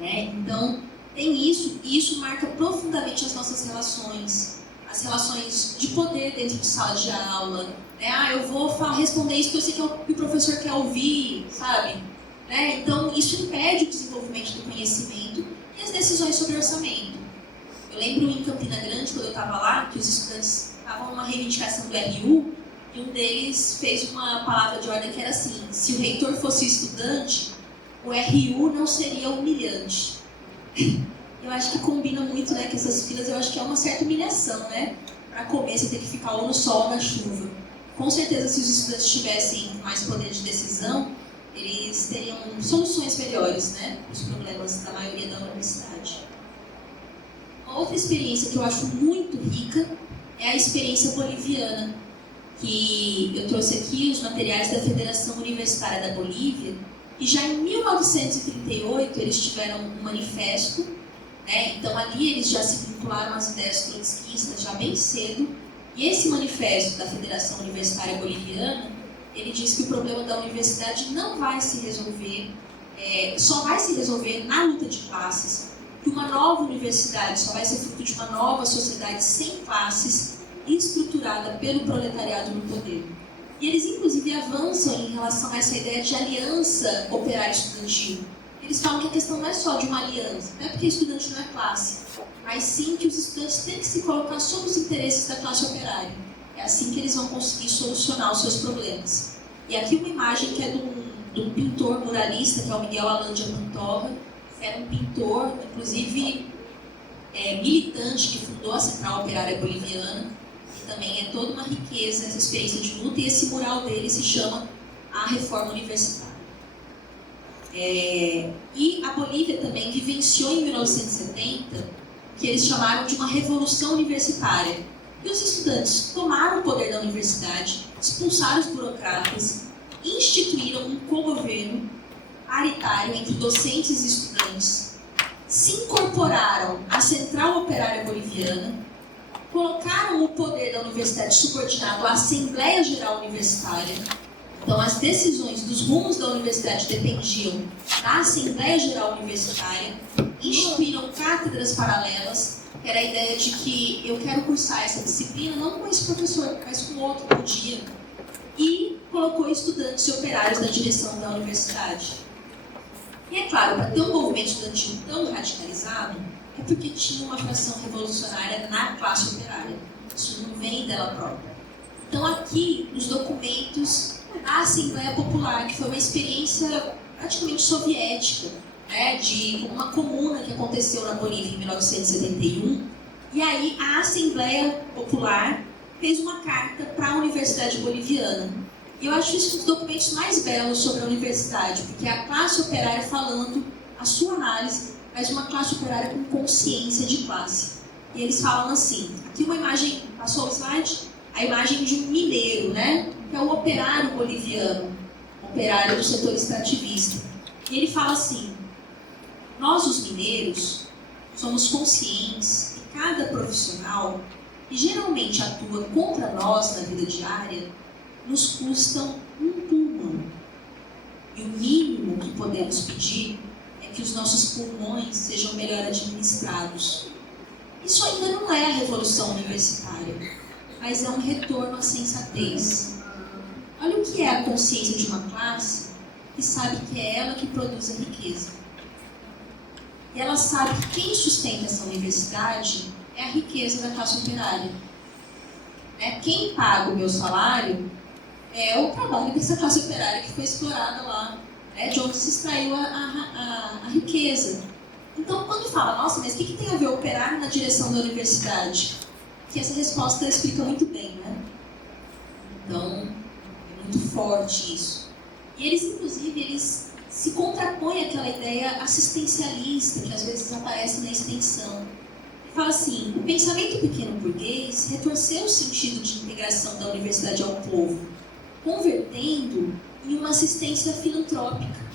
Então, tem isso, e isso marca profundamente as nossas relações. As relações de poder dentro de sala de aula. Eu vou responder isso porque eu sei que o professor quer ouvir, sabe? Então, isso impede o desenvolvimento do conhecimento e as decisões sobre orçamento. Eu lembro em Campina Grande, quando eu estava lá, que os estudantes estavam numa reivindicação do RU, e um deles fez uma palavra de ordem que era assim: se o reitor fosse estudante, o RU não seria humilhante. Eu acho que combina muito, que essas filas, eu acho que é uma certa humilhação, Para comer, você tem que ficar ou no sol ou na chuva. Com certeza, se os estudantes tivessem mais poder de decisão, eles teriam soluções melhores, para os problemas da maioria da universidade. Uma outra experiência que eu acho muito rica é a experiência boliviana, que eu trouxe aqui os materiais da Federação Universitária da Bolívia, e já em 1938 eles tiveram um manifesto, então ali eles já se vincularam às ideias trotskistas já bem cedo, e esse manifesto da Federação Universitária Boliviana, ele diz que o problema da universidade não vai se resolver, só vai se resolver na luta de classes, que uma nova universidade só vai ser fruto de uma nova sociedade sem classes, estruturada pelo proletariado no poder. E eles, inclusive, avançam em relação a essa ideia de aliança operária-estudantil. Eles falam que a questão não é só de uma aliança, não é porque estudante não é classe, mas sim que os estudantes têm que se colocar sob os interesses da classe operária. É assim que eles vão conseguir solucionar os seus problemas. E aqui uma imagem que é de um pintor muralista, que é o Miguel Alandia Pantorra, que era um pintor, inclusive militante, que fundou a Central Operária Boliviana. Também é toda uma riqueza essa experiência de luta, e esse mural dele se chama A Reforma Universitária. E a Bolívia também vivenciou em 1970 que eles chamaram de uma revolução universitária. E os estudantes tomaram o poder da universidade, expulsaram os burocratas, instituíram um cogoverno paritário entre docentes e estudantes, se incorporaram à Central Operária Boliviana, colocaram o poder da universidade subordinado à Assembleia Geral Universitária, Então, as decisões dos rumos da universidade dependiam da Assembleia Geral Universitária, instituíram cátedras paralelas, que era a ideia de que eu quero cursar essa disciplina não com esse professor, mas com outro por dia, e colocou estudantes e operários na direção da universidade. E é claro, para ter um movimento estudantil tão radicalizado, é porque tinha uma fração revolucionária na classe operária. Isso não vem dela própria. Então, aqui, nos documentos, a Assembleia Popular, que foi uma experiência praticamente soviética, né, de uma comuna que aconteceu na Bolívia em 1971, e aí a Assembleia Popular fez uma carta para a Universidade Boliviana. E eu acho isso um dos documentos mais belos sobre a universidade, porque é a classe operária falando a sua análise, mas uma classe operária com consciência de classe. E eles falam assim, aqui uma imagem, passou o slide? A imagem de um mineiro, né? Que é o operário boliviano, operário do setor extrativista. E ele fala assim, nós os mineiros somos conscientes que cada profissional que geralmente atua contra nós na vida diária nos custam um pulmão. E o mínimo que podemos pedir é que os nossos pulmões sejam melhor administrados. Isso ainda não é a revolução universitária, mas é um retorno à sensatez. Olha o que é a consciência de uma classe que sabe que é ela que produz a riqueza. E ela sabe que quem sustenta essa universidade é a riqueza da classe operária. Quem paga o meu salário é o trabalho dessa classe operária que foi explorada lá, de onde se extraiu a riqueza. Então, quando fala, nossa, mas o que tem a ver operário na direção da universidade? Que essa resposta explica muito bem, né? Então, é muito forte isso. E eles, inclusive, eles se contrapõem àquela ideia assistencialista que às vezes aparece na extensão. E fala assim, o pensamento pequeno burguês retorceu o sentido de integração da universidade ao povo, convertendo em uma assistência filantrópica.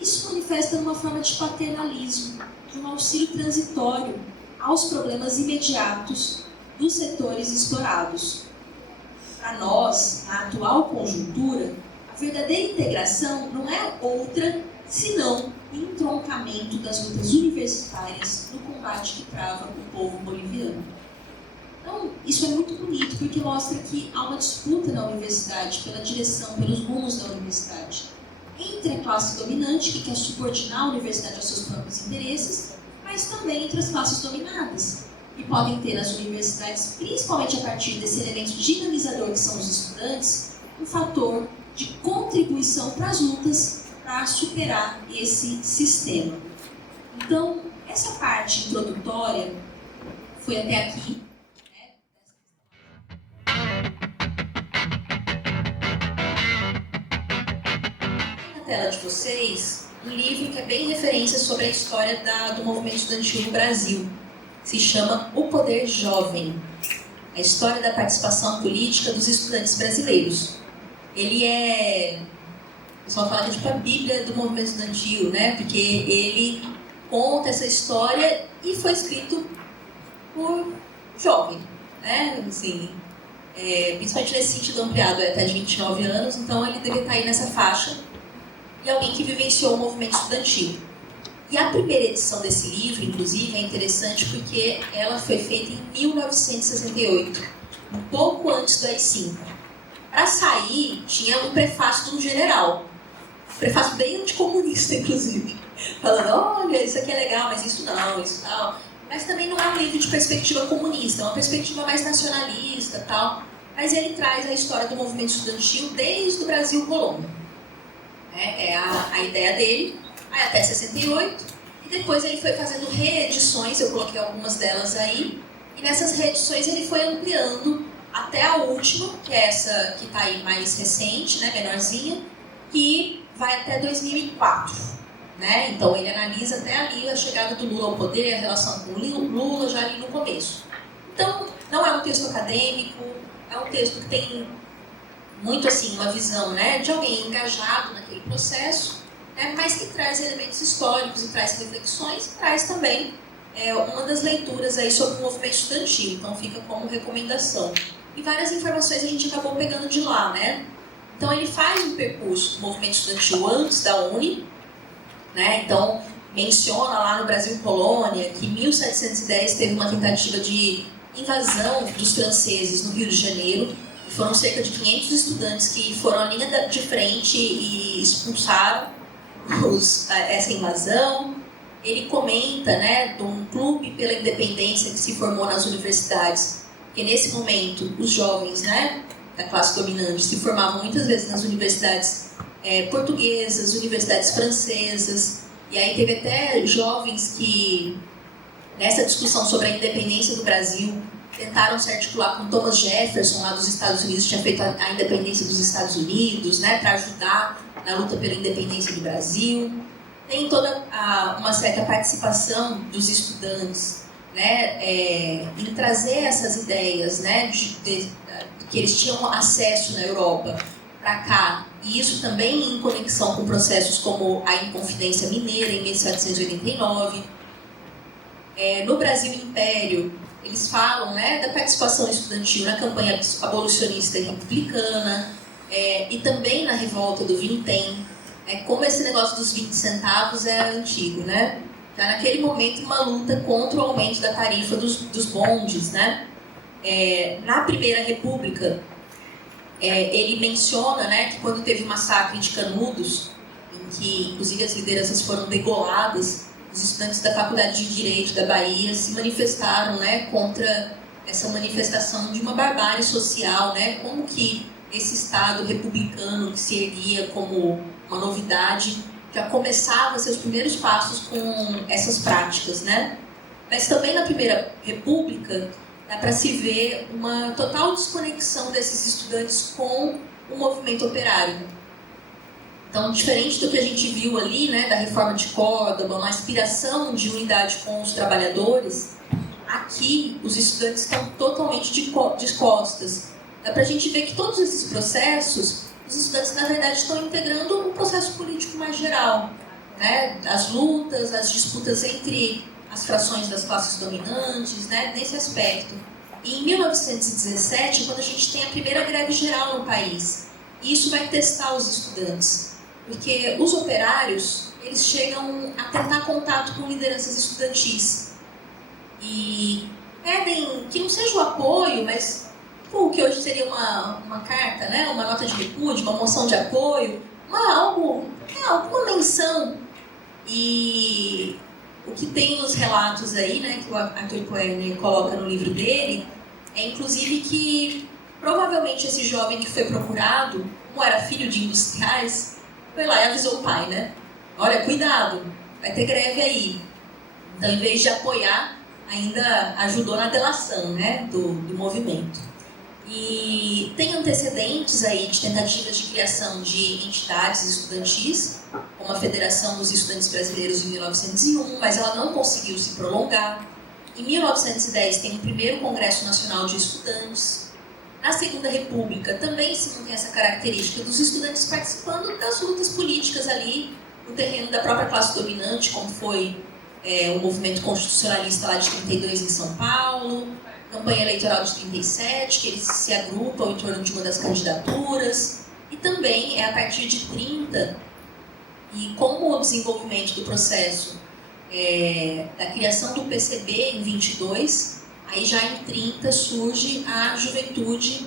Isso manifesta numa forma de paternalismo, de um auxílio transitório aos problemas imediatos dos setores explorados. Para nós, na atual conjuntura, a verdadeira integração não é outra senão o entroncamento das lutas universitárias no combate que trava o povo boliviano. Então, isso é muito bonito, porque mostra que há uma disputa na universidade pela direção, pelos rumos da universidade, entre a classe dominante, que quer subordinar a universidade aos seus próprios interesses, mas também entre as classes dominadas, que podem ter nas universidades, principalmente a partir desse elemento dinamizador que são os estudantes, um fator de contribuição para as lutas para superar esse sistema. Então, essa parte introdutória foi até aqui. Na tela de vocês, um livro que é bem referência sobre a história do movimento estudantil no Brasil. Se chama O Poder Jovem, a história da participação política dos estudantes brasileiros. Ele é, o pessoal fala que é tipo a Bíblia do movimento estudantil, né? Porque ele conta essa história e foi escrito por jovem, né? Assim, principalmente nesse sentido ampliado, até de 29 anos, então ele deve estar aí nessa faixa, e alguém que vivenciou o movimento estudantil. E a primeira edição desse livro, inclusive, é interessante porque ela foi feita em 1968, um pouco antes do AI-5. Para sair, tinha um prefácio de um general, um prefácio bem anticomunista, inclusive, falando, olha, isso aqui é legal, mas isso não, isso tal. Mas também não é um livro de perspectiva comunista, é uma perspectiva mais nacionalista, tal. Mas ele traz a história do movimento estudantil desde o Brasil colônia. É a ideia dele. Aí até 68, e depois ele foi fazendo reedições, eu coloquei algumas delas aí, e nessas reedições ele foi ampliando até a última, que é essa que está aí mais recente, né, menorzinha, que vai até 2004. Né? Então ele analisa até ali a chegada do Lula ao poder, a relação com o Lula já ali no começo. Então não é um texto acadêmico, é um texto que tem muito assim, uma visão, né, de alguém engajado naquele processo, mas que traz elementos históricos e traz reflexões, e traz também uma das leituras aí sobre o movimento estudantil, então fica como recomendação. E várias informações a gente acabou pegando de lá, né? Então ele faz um percurso do movimento estudantil antes da Uni, né? Então menciona lá no Brasil Colônia que em 1710 teve uma tentativa de invasão dos franceses no Rio de Janeiro, e foram cerca de 500 estudantes que foram à linha de frente e expulsaram essa invasão. Ele comenta, né, de um clube pela independência que se formou nas universidades, que nesse momento os jovens, né, da classe dominante se formavam muitas vezes nas universidades portuguesas, universidades francesas, e aí teve até jovens que, nessa discussão sobre a independência do Brasil, tentaram se articular com Thomas Jefferson, lá dos Estados Unidos, tinha feito a independência dos Estados Unidos, né, para ajudar na luta pela independência do Brasil. Tem toda uma certa participação dos estudantes, né, em trazer essas ideias, né, que eles tinham acesso na Europa para cá, e isso também em conexão com processos como a Inconfidência Mineira, em 1789. No Brasil Império, eles falam, né, da participação estudantil na campanha abolicionista e republicana, e também na revolta do Vintém. Como esse negócio dos 20 centavos é antigo, né? Já naquele momento uma luta contra o aumento da tarifa dos bondes, né? Na Primeira República, ele menciona, né, que quando teve o massacre de Canudos, em que inclusive as lideranças foram degoladas, os estudantes da Faculdade de Direito da Bahia se manifestaram, né, contra essa manifestação de uma barbárie social, né? Como que esse Estado republicano que se erguia como uma novidade já começava seus primeiros passos com essas práticas, né? Mas também na Primeira República dá para se ver uma total desconexão desses estudantes com o movimento operário. Então, diferente do que a gente viu ali, né, da Reforma de Córdoba, uma aspiração de unidade com os trabalhadores, aqui os estudantes estão totalmente de costas. Dá para a gente ver que todos esses processos, os estudantes, na verdade, estão integrando um processo político mais geral, né? As lutas, as disputas entre as frações das classes dominantes, né? Nesse aspecto. E em 1917, quando a gente tem a primeira greve geral no país, e isso vai testar os estudantes, porque os operários, eles chegam a tentar contato com lideranças estudantis e pedem que não seja o apoio, mas o que hoje seria uma carta, né? Uma nota de repúdio, uma moção de apoio, alguma menção. E o que tem nos relatos aí, né, que o Arthur Koerner coloca no livro dele, é inclusive que provavelmente esse jovem que foi procurado, como era filho de industriais, foi lá e avisou o pai, né? Olha, cuidado, vai ter greve aí. Então, em vez de apoiar, ainda ajudou na delação, né, do movimento. E tem antecedentes aí de tentativas de criação de entidades estudantis, como a Federação dos Estudantes Brasileiros em 1901, mas ela não conseguiu se prolongar. Em 1910 tem o primeiro Congresso Nacional de Estudantes. Na Segunda República também se mantém essa característica dos estudantes participando das lutas políticas ali no terreno da própria classe dominante, como foi o movimento constitucionalista lá de 32 em São Paulo, campanha eleitoral de 37, que eles se agrupam em torno de uma das candidaturas, e também a partir de 30, e com o desenvolvimento do processo da criação do PCB em 22, aí já em 30 surge a juventude,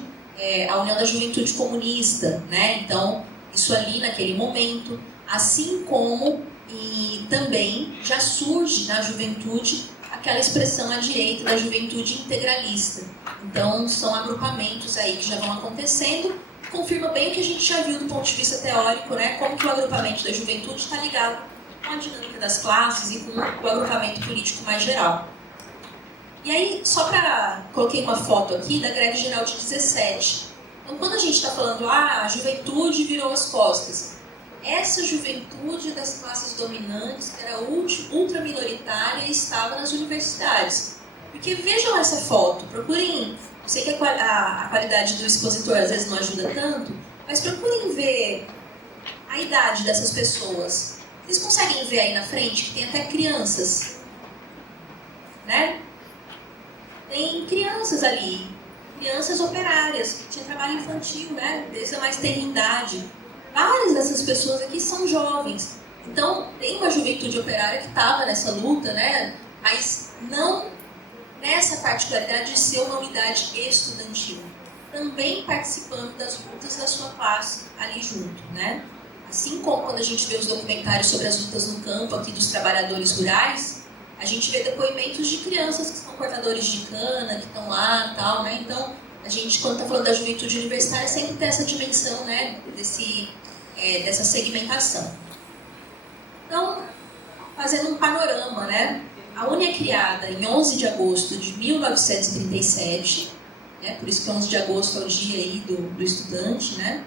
a União da Juventude Comunista, né? Então, isso ali naquele momento, assim como e também já surge na juventude aquela expressão à direita da juventude integralista. Então, são agrupamentos aí que já vão acontecendo, confirma bem o que a gente já viu do ponto de vista teórico, né? Como que o agrupamento da juventude está ligado com a dinâmica das classes e com o agrupamento político mais geral. E aí, só para... coloquei uma foto aqui da greve geral de 17. Então, quando a gente está falando, a juventude virou as costas, essa juventude das classes dominantes, que era ultraminoritária, estava nas universidades. Porque vejam essa foto, procurem... Eu sei que a qualidade do expositor às vezes não ajuda tanto, mas procurem ver a idade dessas pessoas. Vocês conseguem ver aí na frente que tem até crianças, né? Tem crianças ali. crianças operárias, tinha trabalho infantil, né? Desde a mais tenra idade. Várias dessas pessoas aqui são jovens. Então, tem uma juventude operária que estava nessa luta, né? Mas não nessa particularidade de ser uma unidade estudantil. Também participando das lutas da sua classe ali junto, né? Assim como quando a gente vê os documentários sobre as lutas no campo aqui dos trabalhadores rurais, a gente vê depoimentos de crianças que são cortadores de cana, que estão lá e tal, né? Então, a gente, quando está falando da juventude universitária, sempre tem essa dimensão, né? Dessa segmentação. Então, fazendo um panorama, né? A UNE é criada em 11 de agosto de 1937, né? Por isso que 11 de agosto é o dia aí do estudante, né?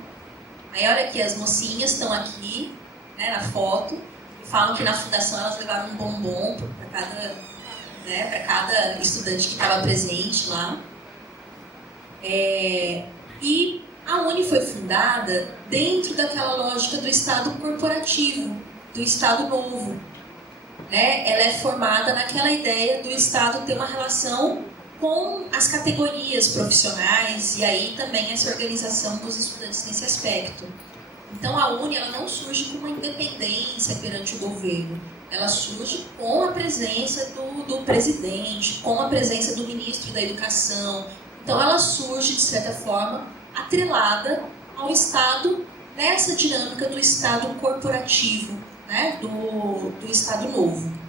Aí olha aqui, as mocinhas estão aqui, né, na foto, e falam que na fundação elas levaram um bombom para cada estudante que estava presente lá. E a UNE foi fundada dentro daquela lógica do Estado corporativo, do Estado novo. Né? Ela é formada naquela ideia do Estado ter uma relação com as categorias profissionais e aí também essa organização dos estudantes nesse aspecto. Então a UNE ela não surge com uma independência perante o governo, ela surge com a presença do presidente, com a presença do ministro da Educação. Então ela surge, de certa forma, atrelada ao Estado, nessa dinâmica do Estado corporativo, né? do Estado novo.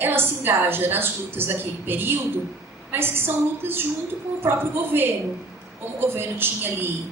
Ela se engaja nas lutas daquele período, mas que são lutas junto com o próprio governo. Como o governo tinha ali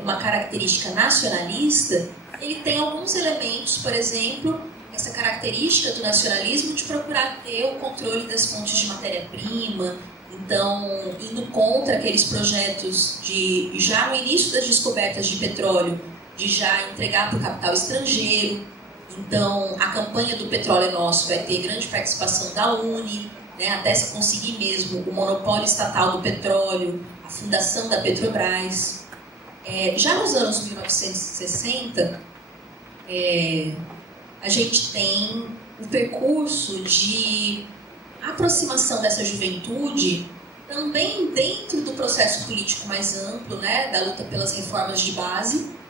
uma característica nacionalista, ele tem alguns elementos, por exemplo, essa característica do nacionalismo de procurar ter o controle das fontes de matéria-prima, então, indo contra aqueles projetos de, já no início das descobertas de petróleo, de já entregar para o capital estrangeiro. Então, a campanha do Petróleo é Nosso vai ter grande participação da UNE, né, até se conseguir mesmo o monopólio estatal do petróleo, a fundação da Petrobras. Já nos anos 1960, a gente tem um percurso de aproximação dessa juventude também dentro do processo político mais amplo, né, da luta pelas reformas de base.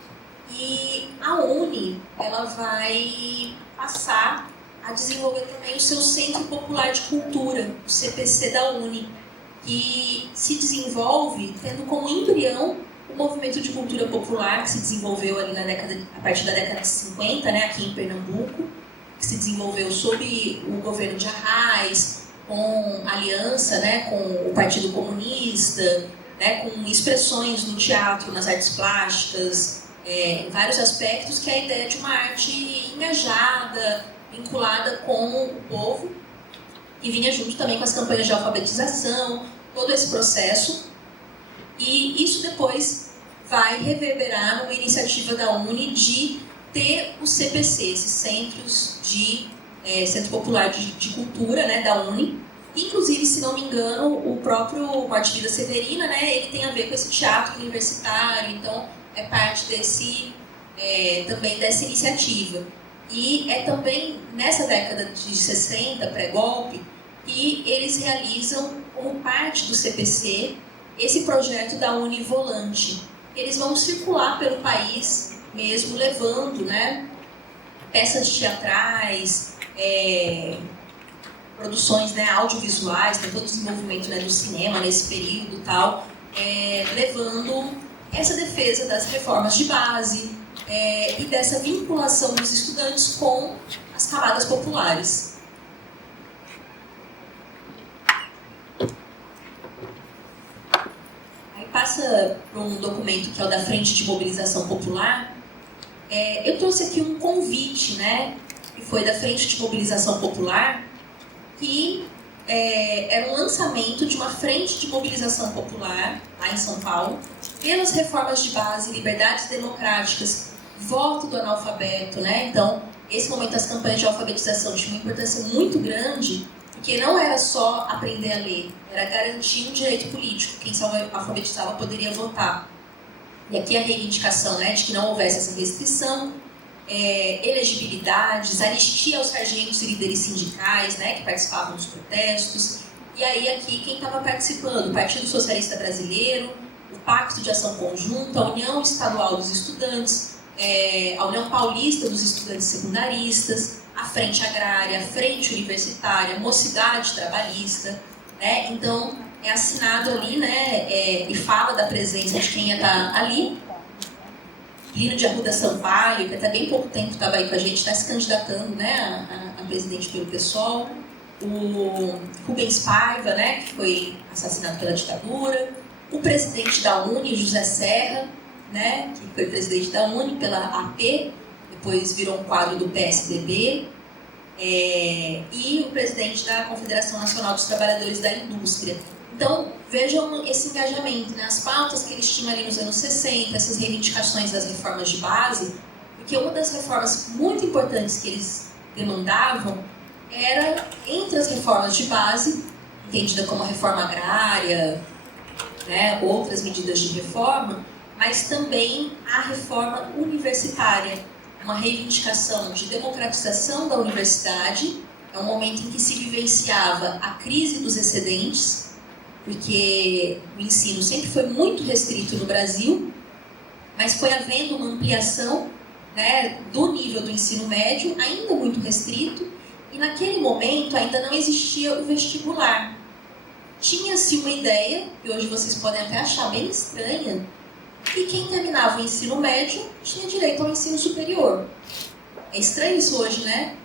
E a UNE, ela vai passar a desenvolver também o seu Centro Popular de Cultura, o CPC da UNE, que se desenvolve tendo como embrião o movimento de cultura popular que se desenvolveu ali a partir da década de 50, né, aqui em Pernambuco, que se desenvolveu sob o governo de Arraes, com aliança, né, com o Partido Comunista, né, com expressões no teatro, nas artes plásticas, em vários aspectos, que é a ideia de uma arte engajada, vinculada com o povo, e vinha junto também com as campanhas de alfabetização, todo esse processo. E isso depois vai reverberar numa iniciativa da UNE de ter o CPC, esses centros Centro Popular de Cultura, né, da UNE. Inclusive, se não me engano, o próprio Morte Vida Severina, né, ele tem a ver com esse teatro universitário, então é parte também dessa iniciativa. E é também nessa década de 60, pré-golpe, que eles realizam, como parte do CPC, esse projeto da UNE Volante. Eles vão circular pelo país mesmo, levando, né, peças teatrais, produções, né, audiovisuais, tem todo o desenvolvimento, né, do cinema nesse período e tal, levando essa defesa das reformas de base e dessa vinculação dos estudantes com as camadas populares. Aí passa para um documento que é o da Frente de Mobilização Popular. Eu trouxe aqui um convite, né, que foi da Frente de Mobilização Popular, que era um lançamento de uma frente de mobilização popular lá em São Paulo pelas reformas de base, liberdades democráticas, voto do analfabeto, né? Então, esse momento das campanhas de alfabetização tinha uma importância muito grande, porque não era só aprender a ler, era garantir um direito político, quem se alfabetizava poderia votar. E aqui a reivindicação, né, de que não houvesse essa restrição, elegibilidades, anistia aos sargentos e líderes sindicais, né, que participavam dos protestos, E aí aqui quem estava participando? O Partido Socialista Brasileiro, o Pacto de Ação Conjunta, a União Estadual dos Estudantes, a União Paulista dos Estudantes Secundaristas, a Frente Agrária, a Frente Universitária, a Mocidade Trabalhista, né? Então é assinado ali, né, e fala da presença de quem ia estar ali. Lino de Arruda Sampaio, que até bem pouco tempo estava aí com a gente, está se candidatando, né, a presidente pelo PSOL. O Rubens Paiva, né, que foi assassinado pela ditadura. O presidente da UNE, José Serra, né, que foi presidente da UNE pela AP, depois virou um quadro do PSDB. E o presidente da Confederação Nacional dos Trabalhadores da Indústria. Então, vejam esse engajamento, né? As pautas que eles tinham ali nos anos 60, essas reivindicações das reformas de base, porque uma das reformas muito importantes que eles demandavam era, entre as reformas de base, entendida como a reforma agrária, né, outras medidas de reforma, mas também a reforma universitária, uma reivindicação de democratização da universidade. É um momento em que se vivenciava a crise dos excedentes, porque o ensino sempre foi muito restrito no Brasil, mas foi havendo uma ampliação, né, do nível do ensino médio, ainda muito restrito, e naquele momento ainda não existia o vestibular. Tinha-se uma ideia, que hoje vocês podem até achar bem estranha, que quem terminava o ensino médio tinha direito ao ensino superior. É estranho isso hoje, né?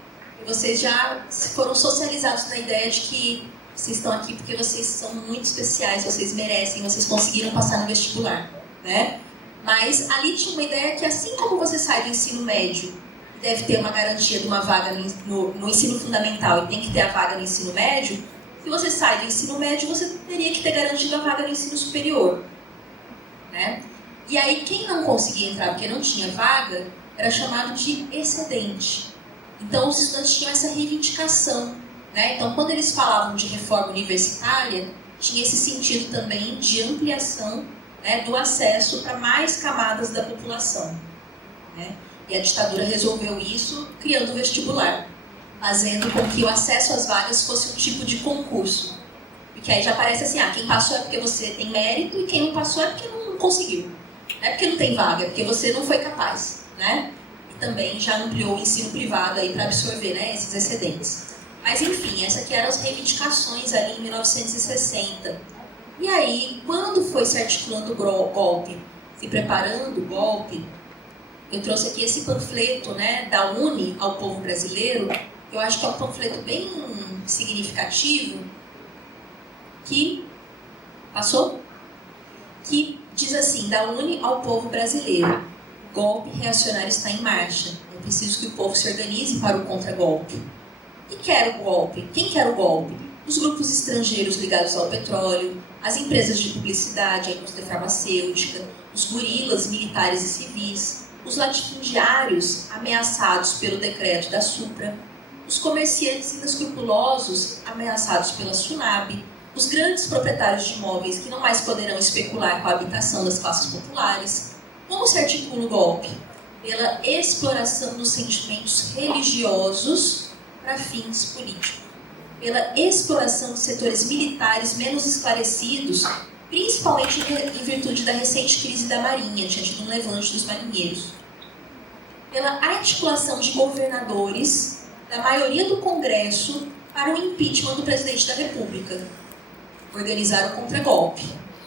E vocês já foram socializados na ideia de que vocês estão aqui porque vocês são muito especiais, vocês merecem, vocês conseguiram passar no vestibular, né? Mas ali tinha uma ideia que assim como você sai do ensino médio e deve ter uma garantia de uma vaga no ensino fundamental e tem que ter a vaga no ensino médio, se você sai do ensino médio, você teria que ter garantido a vaga no ensino superior, né? E aí quem não conseguia entrar porque não tinha vaga era chamado de excedente. Então os estudantes tinham essa reivindicação, né? Então quando eles falavam de reforma universitária, tinha esse sentido também de ampliação, né, do acesso para mais camadas da população, né? E a ditadura resolveu isso criando o vestibular, fazendo com que o acesso às vagas fosse um tipo de concurso. Porque aí já parece assim, quem passou é porque você tem mérito e quem não passou é porque não conseguiu. Não é porque não tem vaga, é porque você não foi capaz, né? E também já ampliou o ensino privado aí para absorver, né, esses excedentes. Mas enfim, essas aqui eram as reivindicações ali em 1960. E aí, quando foi se articulando o golpe, se preparando o golpe, eu trouxe aqui esse panfleto, né, da UNE ao povo brasileiro. Eu acho que é um panfleto bem significativo, que passou? Que diz assim, da UNE ao povo brasileiro: o golpe reacionário está em marcha. É preciso que o povo se organize para o contragolpe. E quer o golpe? Quem quer o golpe? Os grupos estrangeiros ligados ao petróleo, as empresas de publicidade, a indústria farmacêutica, os gorilas militares e civis, os latifundiários ameaçados pelo decreto da Supra, os comerciantes inescrupulosos ameaçados pela Sunab, os grandes proprietários de imóveis que não mais poderão especular com a habitação das classes populares. Como se articula o golpe? Pela exploração dos sentimentos religiosos para fins políticos, pela exploração de setores militares menos esclarecidos, principalmente em virtude da recente crise da Marinha, tinha tido um levante dos marinheiros, pela articulação de governadores da maioria do Congresso para o impeachment do presidente da República. Organizaram o contragolpe.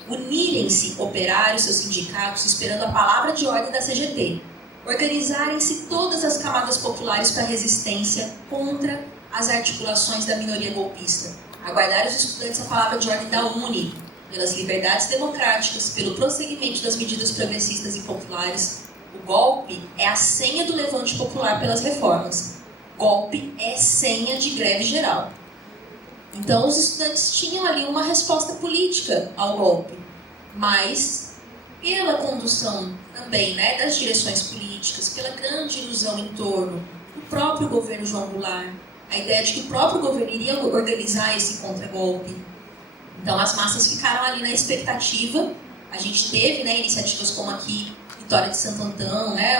Unirem-se operários, seus sindicatos, esperando a palavra de ordem da CGT. Organizarem-se todas as camadas populares para a resistência contra as articulações da minoria golpista. Aguardar os estudantes a palavra de ordem da UNE, pelas liberdades democráticas, pelo prosseguimento das medidas progressistas e populares. O golpe é a senha do levante popular pelas reformas. Golpe é senha de greve geral. Então os estudantes tinham ali uma resposta política ao golpe, mas pela condução também, né, das direções políticas, pela grande ilusão em torno do próprio governo João Goulart, a ideia de que o próprio governo iria organizar esse contragolpe. Então as massas ficaram ali na expectativa. A gente teve, né, iniciativas como aqui Vitória de Santo Antão, né,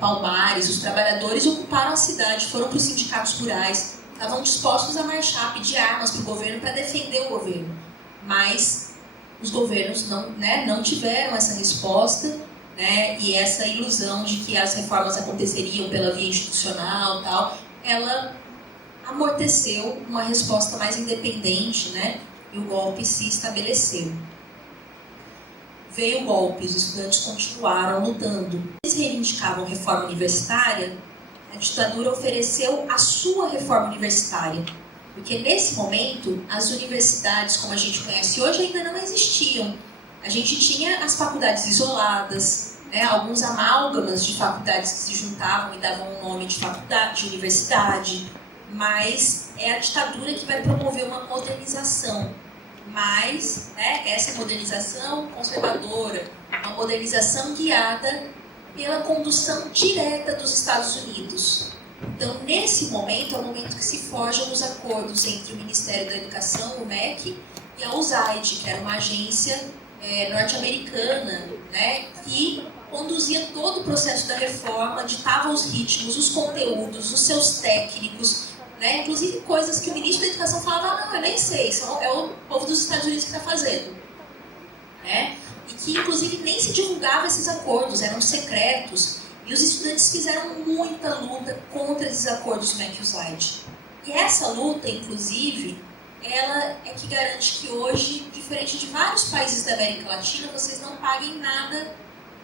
Palmares, os trabalhadores ocuparam a cidade, foram para os sindicatos rurais, estavam dispostos a marchar, pedir armas para o governo para defender o governo. Mas os governos não tiveram essa resposta, né, e essa ilusão de que as reformas aconteceriam pela via institucional, tal, ela amorteceu uma resposta mais independente, né, e o golpe se estabeleceu. Veio o golpe, os estudantes continuaram lutando. Eles reivindicavam reforma universitária, a ditadura ofereceu a sua reforma universitária, porque nesse momento as universidades, como a gente conhece hoje, ainda não existiam. A gente tinha as faculdades isoladas, né, alguns amálgamas de faculdades que se juntavam e davam o nome de faculdade, de universidade, mas é a ditadura que vai promover uma modernização. Mas, né, essa modernização conservadora, uma modernização guiada pela condução direta dos Estados Unidos. Então, nesse momento, é o momento que se forjam os acordos entre o Ministério da Educação, o MEC, e a USAID, que era uma agência norte-americana, né, que conduzia todo o processo da reforma, ditava os ritmos, os conteúdos, os seus técnicos, né, inclusive coisas que o ministro da Educação falava, não, eu nem sei, é o povo dos Estados Unidos que está fazendo. Né? E que, inclusive, nem se divulgava esses acordos, eram secretos, e os estudantes fizeram muita luta contra esses acordos MEC-USAID. E essa luta, inclusive, ela é que garante que hoje, diferente de vários países da América Latina, vocês não paguem nada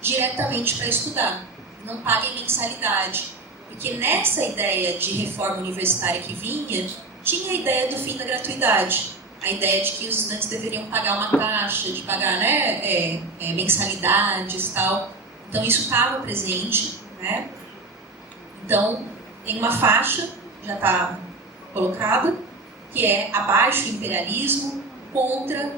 diretamente para estudar, não paguem mensalidade. Porque nessa ideia de reforma universitária que vinha, tinha a ideia do fim da gratuidade. A ideia de que os estudantes deveriam pagar uma taxa, de pagar, né, mensalidades e tal. Então isso estava presente, né? Então tem uma faixa, já está colocada, que é abaixo o imperialismo, contra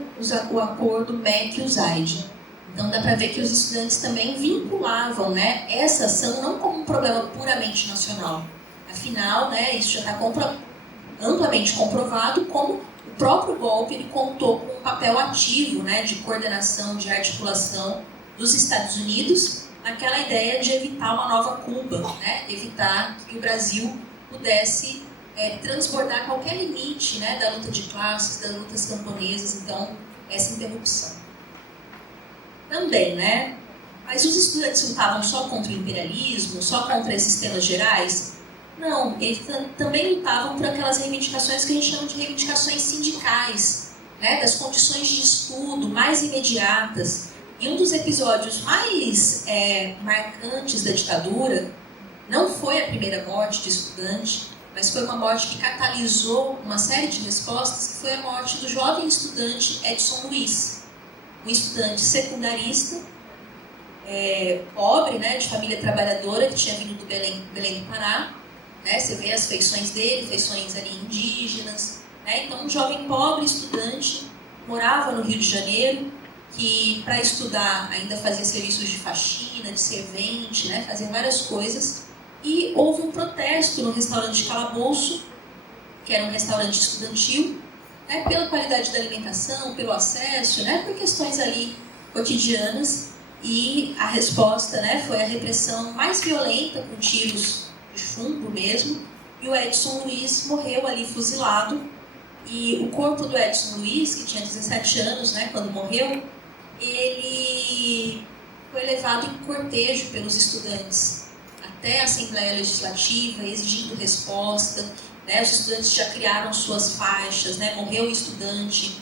o acordo MEC-USAID. Então dá para ver que os estudantes também vinculavam, né, essa ação não como um problema puramente nacional. Afinal, né, isso já está amplamente comprovado como o próprio golpe ele contou com um papel ativo, né, de coordenação, de articulação dos Estados Unidos naquela ideia de evitar uma nova Cuba, né, evitar que o Brasil pudesse transbordar qualquer limite, né, da luta de classes, das lutas camponesas, então essa interrupção. Também, né? Mas os estudantes lutavam só contra o imperialismo, só contra esses temas gerais? Não, eles também lutavam por aquelas reivindicações que a gente chama de reivindicações sindicais, né? Das condições de estudo mais imediatas. E um dos episódios mais marcantes da ditadura não foi a primeira morte de estudante, mas foi uma morte que catalisou uma série de respostas, que foi a morte do jovem estudante Edson Luiz. Um estudante secundarista, pobre, né, de família trabalhadora, que tinha vindo do Belém do Pará, né, você vê as feições dele, feições ali indígenas, né, então um jovem pobre, estudante, morava no Rio de Janeiro, que para estudar ainda fazia serviços de faxina, de servente, né, fazia várias coisas, e houve um protesto no restaurante Calabouço, que era um restaurante estudantil, né, pela qualidade da alimentação, pelo acesso, né, por questões ali cotidianas, e a resposta, né, foi a repressão mais violenta, com tiros de chumbo mesmo, e o Edson Luiz morreu ali fuzilado, e o corpo do Edson Luiz, que tinha 17 anos, né, quando morreu, ele foi levado em cortejo pelos estudantes até a Assembleia Legislativa, exigindo resposta. Né, os estudantes já criaram suas faixas, né, morreu o estudante,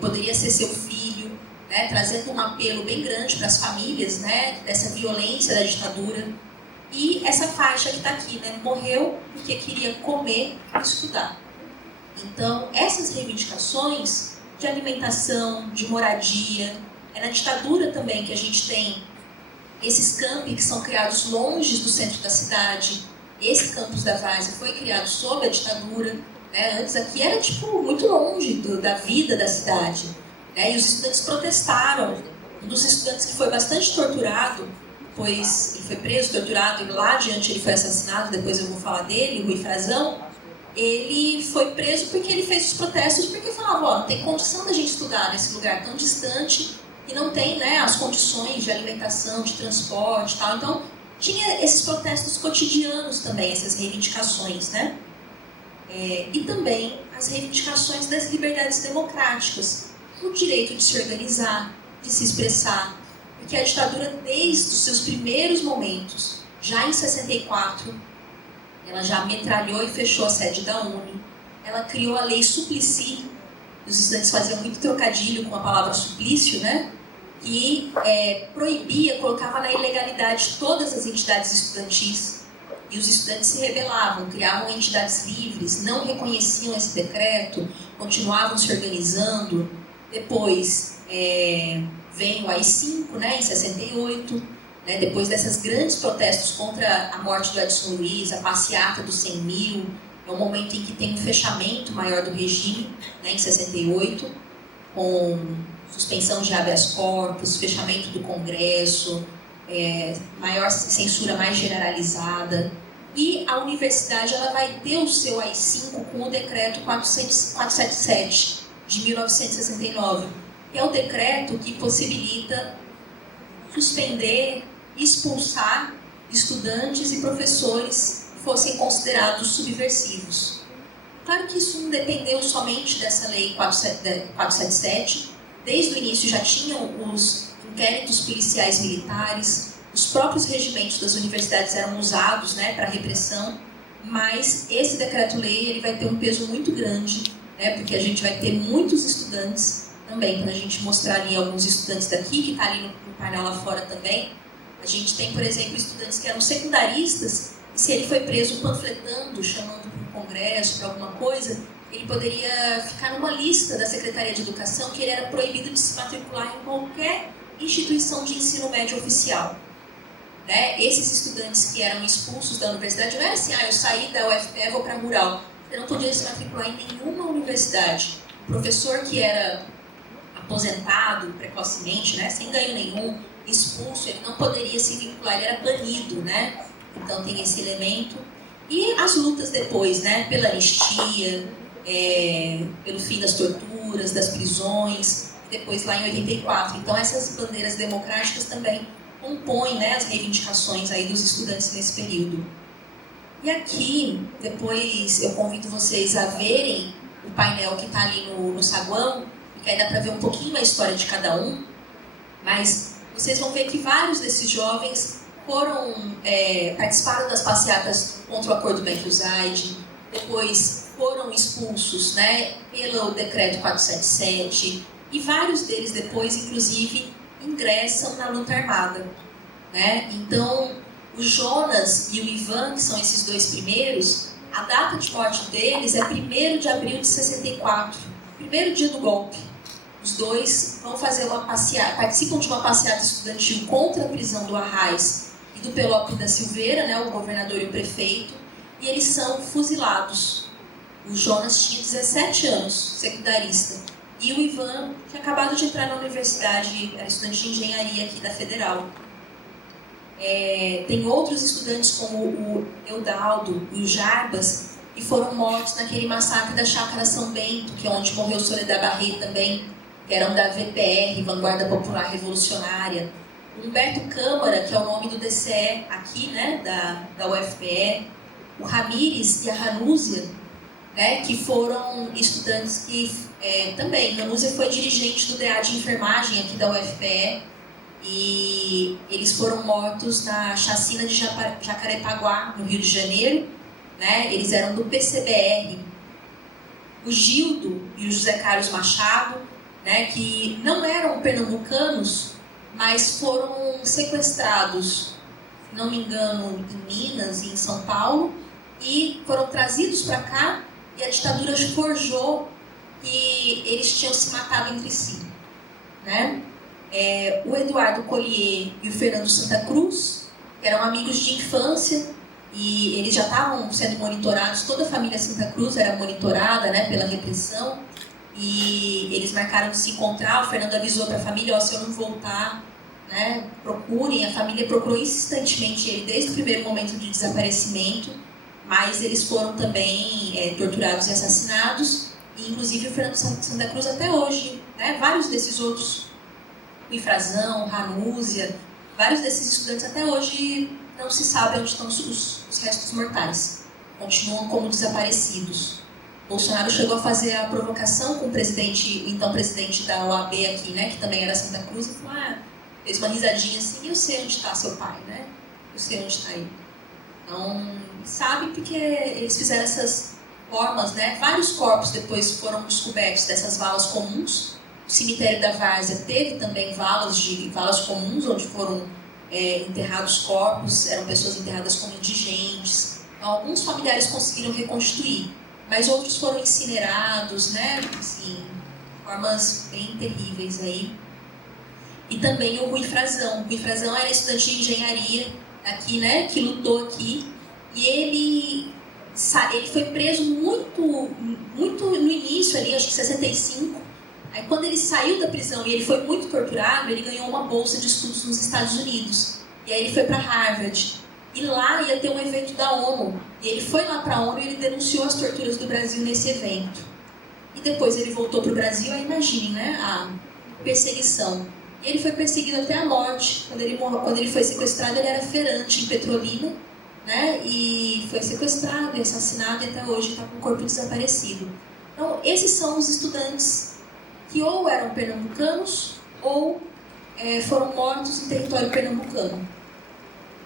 poderia ser seu filho, né, trazendo um apelo bem grande para as famílias, né, dessa violência da ditadura. E essa faixa que está aqui, né, morreu porque queria comer e estudar. Então, essas reivindicações de alimentação, de moradia, é na ditadura também que a gente tem esses campi que são criados longe do centro da cidade. Esse campus da Várzea foi criado sob a ditadura, né? Antes aqui era tipo muito longe da vida da cidade, né? E os estudantes protestaram. Um dos estudantes que foi bastante torturado, pois ele foi preso, torturado, e lá adiante ele foi assassinado, depois eu vou falar dele, o Rui Frazão, ele foi preso porque ele fez os protestos, porque falava, ó, não tem condição da gente estudar nesse lugar tão distante e não tem, né, as condições de alimentação, de transporte e tal. Então, tinha esses protestos cotidianos também, essas reivindicações, né? E também as reivindicações das liberdades democráticas, o direito de se organizar, de se expressar, porque a ditadura, desde os seus primeiros momentos, já em 64, ela já metralhou e fechou a sede da UNE, ela criou a Lei Suplicy, os estudantes faziam muito trocadilho com a palavra suplício, né? Que proibia, colocava na ilegalidade todas as entidades estudantis, e os estudantes se rebelavam, criavam entidades livres, não reconheciam esse decreto, continuavam se organizando. Depois vem o AI-5, né, em 68, né, depois desses grandes protestos contra a morte do Edson Luiz, a passeata dos 100 mil, é um momento em que tem um fechamento maior do regime, né, em 68, com suspensão de habeas corpus, fechamento do Congresso, maior censura mais generalizada. E a universidade ela vai ter o seu AI-5 com o decreto 477 de 1969, que é o decreto que possibilita suspender, expulsar estudantes e professores que fossem considerados subversivos. Claro que isso não dependeu somente dessa lei 477, desde o início já tinham os inquéritos policiais militares, os próprios regimentos das universidades eram usados, né, para repressão, mas esse decreto-lei ele vai ter um peso muito grande, né, porque a gente vai ter muitos estudantes também, para a gente mostrar ali alguns estudantes daqui, que está ali no painel lá fora também. A gente tem, por exemplo, estudantes que eram secundaristas, e se ele foi preso panfletando, chamando para o congresso, para alguma coisa, ele poderia ficar numa lista da Secretaria de Educação que ele era proibido de se matricular em qualquer instituição de ensino médio oficial. Né? Esses estudantes que eram expulsos da universidade, não era assim, eu saí da UFPE, vou para a Rural. Você não podia se matricular em nenhuma universidade. O professor que era aposentado precocemente, né, sem ganho nenhum, expulso, ele não poderia se vincular, ele era banido, né? Então tem esse elemento. E as lutas depois, né, pela anistia, pelo fim das torturas, das prisões, depois lá em 84. Então essas bandeiras democráticas também compõem, né, as reivindicações aí dos estudantes nesse período. E aqui, depois eu convido vocês a verem o painel que está ali no saguão, que aí dá para ver um pouquinho a história de cada um, mas vocês vão ver que vários desses jovens participaram das passeatas contra o acordo Ben-Usaid, depois foram expulsos, né, pelo decreto 477, e vários deles depois, inclusive, ingressam na luta armada. Né? Então, o Jonas e o Ivan, que são esses dois primeiros, a data de morte deles é 1º de abril de 64, primeiro dia do golpe. Os dois vão fazer uma passeata, participam de uma passeata estudantil contra a prisão do Arraes e do Pelópio da Silveira, né, o governador e o prefeito, e eles são fuzilados. O Jonas tinha 17 anos, secundarista, e o Ivan tinha acabado de entrar na universidade, era estudante de engenharia aqui da Federal. Tem outros estudantes como o Eudaldo e o Jarbas, que foram mortos naquele massacre da Chácara São Bento, que é onde morreu Soledad Barré também, que eram da VPR, Vanguarda Popular Revolucionária. O Humberto Câmara, que é o nome do DCE aqui, né, da UFPE. O Ramírez e a Ranúzia, né, que foram estudantes que também, Ranúzia foi dirigente do DA de enfermagem aqui da UFPE, e eles foram mortos na chacina de Jacarepaguá, no Rio de Janeiro, né? Eles eram do PCBR. O Gildo e o José Carlos Machado, né, que não eram pernambucanos, mas foram sequestrados, se não me engano, em Minas e em São Paulo, e foram trazidos para cá, e a ditadura forjou que eles tinham se matado entre si. Né? O Eduardo Collier e o Fernando Santa Cruz, que eram amigos de infância, e eles já estavam sendo monitorados, toda a família Santa Cruz era monitorada, né, pela repressão, e eles marcaram de se encontrar. O Fernando avisou para a família, se eu não voltar, né, procurem. A família procurou insistentemente ele desde o primeiro momento de desaparecimento, mas eles foram também torturados e assassinados, e inclusive o Fernando Santa Cruz até hoje, né, vários desses outros, o Ifrazão, Ranúzia, vários desses estudantes até hoje não se sabe onde estão os restos mortais. continuam como desaparecidos. Bolsonaro chegou a fazer a provocação com o então presidente da OAB aqui, né, que também era Santa Cruz, e falou, fez uma risadinha assim, eu sei onde está seu pai, né? Eu sei onde está ele. Então, sabe porque eles fizeram essas formas, né? Vários corpos depois foram descobertos dessas valas comuns. O cemitério da Várzea teve também valas comuns, onde foram enterrados corpos, eram pessoas enterradas como indigentes. Então, alguns familiares conseguiram reconstituir, mas outros foram incinerados, né? Assim, formas bem terríveis aí. E também o Rui Frazão. O Rui Frazão era estudante de engenharia aqui, né? Que lutou aqui. E ele foi preso muito no início ali, acho que 65. Aí quando ele saiu da prisão e ele foi muito torturado, ele ganhou uma bolsa de estudos nos Estados Unidos. E aí ele foi para Harvard. E lá ia ter um evento da ONU. E ele foi lá para a ONU e ele denunciou as torturas do Brasil nesse evento. E depois ele voltou para o Brasil, aí imagine, né? A perseguição. E ele foi perseguido até a morte. Quando ele foi sequestrado, ele era feirante em Petrolina, né? E foi sequestrado e assassinado e até hoje está com o corpo desaparecido. Então, esses são os estudantes que ou eram pernambucanos ou foram mortos em território pernambucano.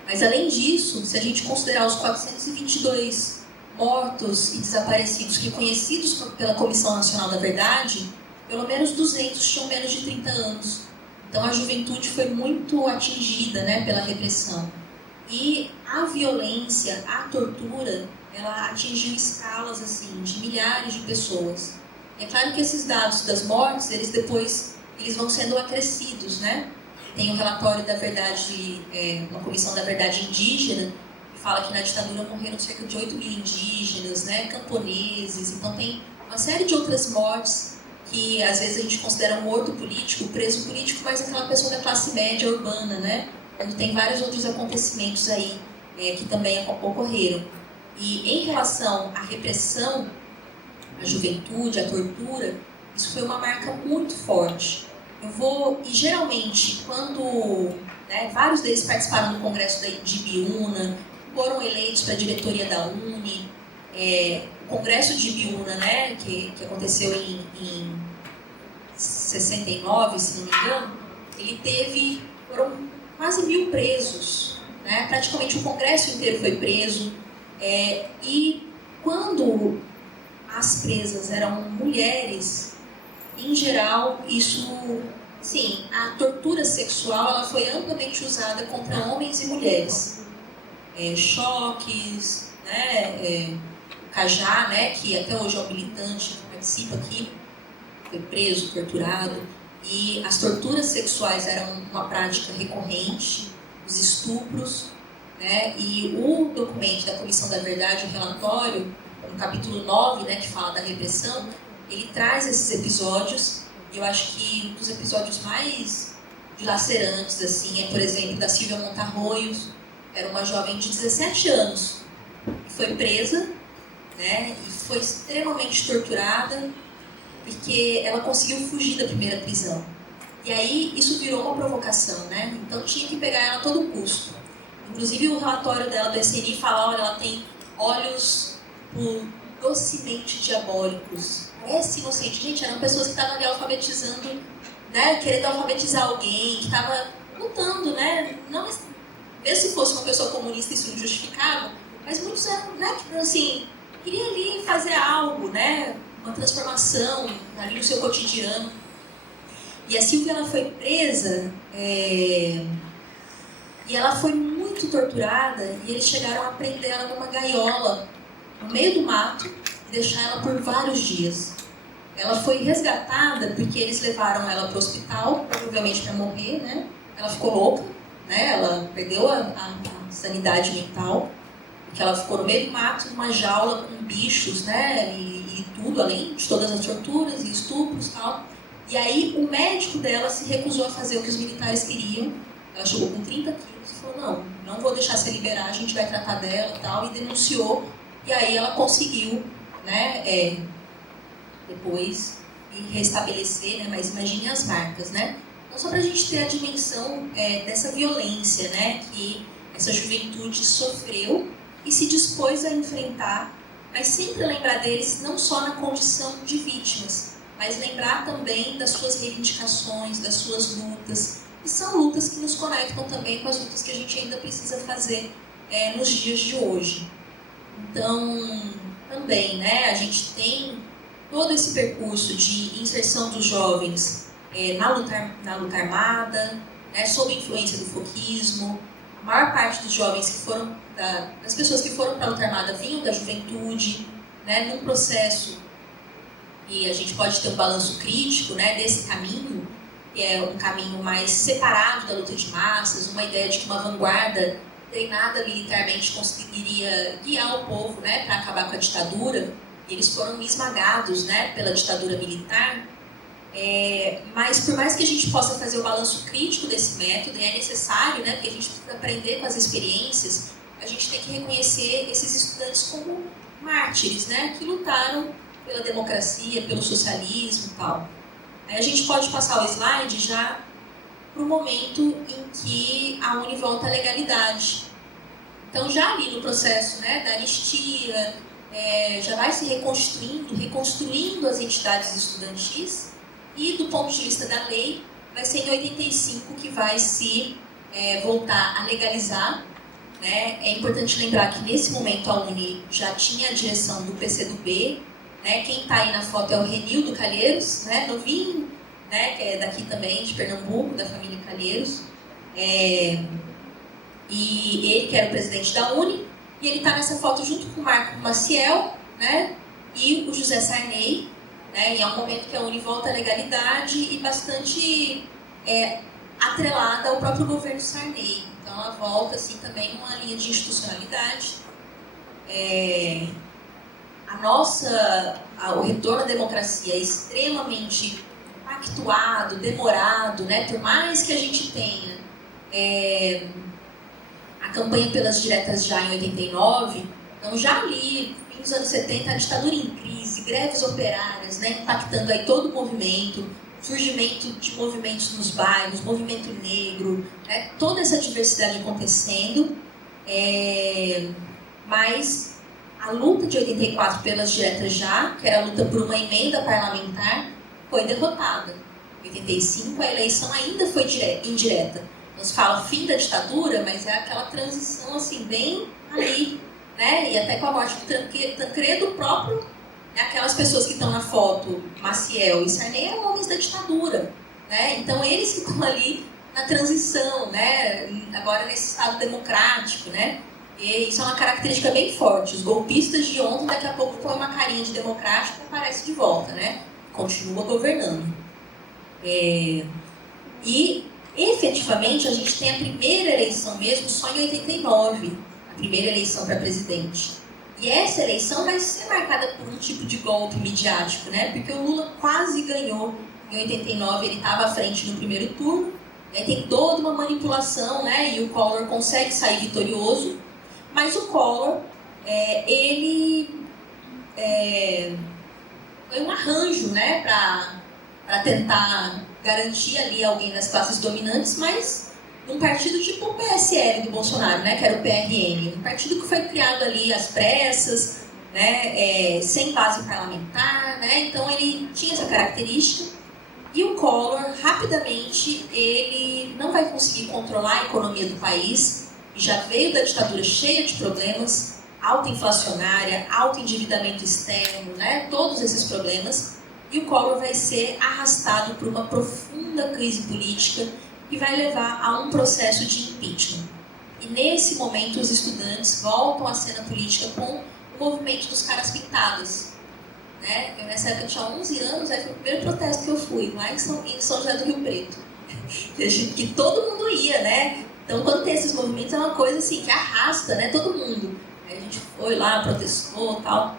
Mas, além disso, se a gente considerar os 422 mortos e desaparecidos reconhecidos pela Comissão Nacional da Verdade, pelo menos 200 tinham menos de 30 anos. Então, a juventude foi muito atingida, né, pela repressão. E a violência, a tortura, ela atingiu escalas assim, de milhares de pessoas. É claro que esses dados das mortes, eles vão sendo acrescidos, né? Tem um relatório da verdade, uma comissão da verdade indígena, que fala que na ditadura morreram cerca de 8 mil indígenas, né, camponeses. Então tem uma série de outras mortes que às vezes a gente considera morto político, preso político, mas aquela pessoa da classe média urbana, né? Quando tem vários outros acontecimentos aí que também ocorreram. E em relação à repressão, à juventude, à tortura, isso foi uma marca muito forte. E geralmente, quando vários deles participaram do congresso de Ibiúna, foram eleitos para a diretoria da UNE, o congresso de Ibiúna, né, que aconteceu em 69, se não me engano, foram quase 1.000 presos, né? Praticamente o congresso inteiro foi preso, e quando as presas eram mulheres, em geral, sim, a tortura sexual ela foi amplamente usada contra homens e mulheres. Choques, né? O Cajá, né? Que até hoje é um militante que participa aqui, foi preso, torturado. E as torturas sexuais eram uma prática recorrente, os estupros, né? E o documento da Comissão da Verdade, o relatório, no capítulo 9, né, que fala da repressão, ele traz esses episódios, e eu acho que um dos episódios mais dilacerantes, assim, por exemplo, da Silvia Montarroios, era uma jovem de 17 anos, que foi presa, né, e foi extremamente torturada, porque ela conseguiu fugir da primeira prisão. E aí, isso virou uma provocação, né, então tinha que pegar ela a todo custo. Inclusive, o relatório dela do SNI fala, olha, ela tem olhos docemente diabólicos. Parece inocente. Gente, eram pessoas que estavam ali alfabetizando, né, querendo alfabetizar alguém, que estava lutando, né, não, mesmo se fosse uma pessoa comunista, isso não justificava, mas muitos eram, né, tipo assim, queriam ali fazer algo, né, uma transformação ali no seu cotidiano. E a Silvia, ela foi presa, e ela foi muito torturada, e eles chegaram a prender ela numa gaiola, no meio do mato, e deixar ela por vários dias. Ela foi resgatada porque eles levaram ela para o hospital, provavelmente para morrer, né? Ela ficou louca, né? Ela perdeu a sanidade mental, porque ela ficou no meio do mato, numa jaula com bichos, né? E tudo, além de todas as torturas e estupros e tal. E aí o médico dela se recusou a fazer o que os militares queriam. Ela chegou com 30 quilos e falou, não vou deixar você liberar, a gente vai tratar dela e tal, e denunciou. E aí ela conseguiu, né, depois restabelecer, né, mas imagine as marcas, né? Então, só para a gente ter a dimensão dessa violência, né, que essa juventude sofreu, e se dispôs a enfrentar, mas sempre lembrar deles não só na condição de vítimas, mas lembrar também das suas reivindicações, das suas lutas, e são lutas que nos conectam também com as lutas que a gente ainda precisa fazer nos dias de hoje. Então, também, né, a gente tem todo esse percurso de inserção dos jovens na luta armada, né, sob influência do foquismo. A maior parte dos jovens que foram, das pessoas que foram para a luta armada vinham da juventude, né, num processo, e a gente pode ter um balanço crítico, né, desse caminho, que é um caminho mais separado da luta de massas, uma ideia de que uma vanguarda treinada militarmente conseguiria guiar o povo, né, para acabar com a ditadura. Eles foram esmagados, né, pela ditadura militar. Mas por mais que a gente possa fazer o balanço crítico desse método, é necessário, né, porque a gente precisa aprender com as experiências, a gente tem que reconhecer esses estudantes como mártires, né, que lutaram pela democracia, pelo socialismo e tal. Aí a gente pode passar o slide já para o momento em que a Uni volta à legalidade. Então, já ali no processo, né, da anistia, já vai se reconstruindo as entidades estudantis, e do ponto de vista da lei, vai ser em 85 que vai se voltar a legalizar. Né? É importante lembrar que nesse momento a Uni já tinha a direção do PCdoB, né? Quem está aí na foto é o Renildo Calheiros, né? Novinho, né? Que é daqui também, de Pernambuco, da família Calheiros. E ele que era o presidente da Uni, e ele está nessa foto junto com o Marco Maciel, né? E o José Sarney, né? E é um momento que a Uni volta à legalidade e bastante atrelada ao próprio governo Sarney. Então ela volta assim, também uma linha de institucionalidade. O retorno à democracia é extremamente pactuado, demorado, né? Por mais que a gente tenha a campanha pelas diretas já em 89, então já ali, nos anos 70, a ditadura em crise, greves operárias, né? Impactando aí todo o movimento, surgimento de movimentos nos bairros, movimento negro, né? Toda essa diversidade acontecendo, mas a luta de 84 pelas diretas já, que era a luta por uma emenda parlamentar, foi derrotada. Em 85 a eleição ainda foi indireta. Não se fala fim da ditadura, mas é aquela transição assim, bem ali, né? E até com a morte do Tancredo próprio, né? Aquelas pessoas que estão na foto, Maciel e Sarney, eram homens da ditadura, né? Então eles que estão ali na transição, né? Agora nesse estado democrático, né? E isso é uma característica bem forte. Os golpistas de ontem, daqui a pouco, põe uma carinha de democrático e aparece de volta, né? Continua governando. E, efetivamente, a gente tem a primeira eleição mesmo só em 89. A primeira eleição para presidente. E essa eleição vai ser marcada por um tipo de golpe midiático, né? Porque o Lula quase ganhou. Em 89, ele estava à frente no primeiro turno. Tem toda uma manipulação, né? E o Collor consegue sair vitorioso. Mas o Collor, foi um arranjo, né, para tentar garantir ali alguém das classes dominantes, mas um partido tipo o PSL do Bolsonaro, né, que era o PRN, um partido que foi criado ali às pressas, né, sem base parlamentar, né, então ele tinha essa característica. E o Collor, rapidamente, ele não vai conseguir controlar a economia do país, e já veio da ditadura cheia de problemas, alta inflacionária, alto endividamento externo, né? Todos esses problemas, e o Collor vai ser arrastado por uma profunda crise política que vai levar a um processo de impeachment. E nesse momento os estudantes voltam à cena política com o movimento dos caras pintados. Né? Eu, nessa época, tinha 11 anos, aí foi o primeiro protesto que eu fui, lá em São José do Rio Preto. Que todo mundo ia, né? Então, quando tem esses movimentos, é uma coisa assim, que arrasta, né, todo mundo. Aí a gente foi lá, protestou e tal.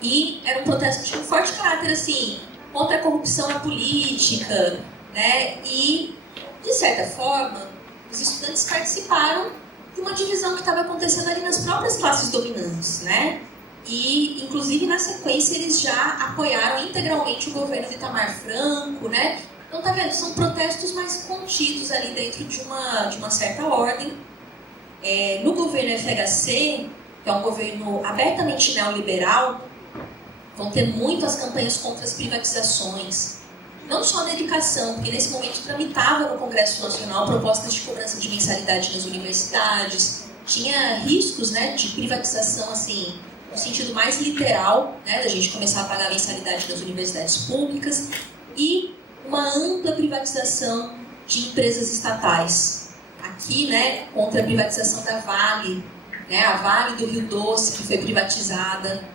E era um protesto que tinha um forte caráter, assim, contra a corrupção na política, né? E, de certa forma, os estudantes participaram de uma divisão que estava acontecendo ali nas próprias classes dominantes, né? E, inclusive, na sequência, eles já apoiaram integralmente o governo de Itamar Franco, né? Então, tá vendo? São protestos mais contidos ali dentro de uma certa ordem. No governo FHC, que é um governo abertamente neoliberal, vão ter muitas campanhas contra as privatizações. Não só na educação, porque nesse momento tramitava no Congresso Nacional propostas de cobrança de mensalidade nas universidades, tinha riscos, né, de privatização, assim, no sentido mais literal, né, da gente começar a pagar mensalidade nas universidades públicas, e uma ampla privatização de empresas estatais. Aqui, né, contra a privatização da Vale, né, a Vale do Rio Doce, que foi privatizada,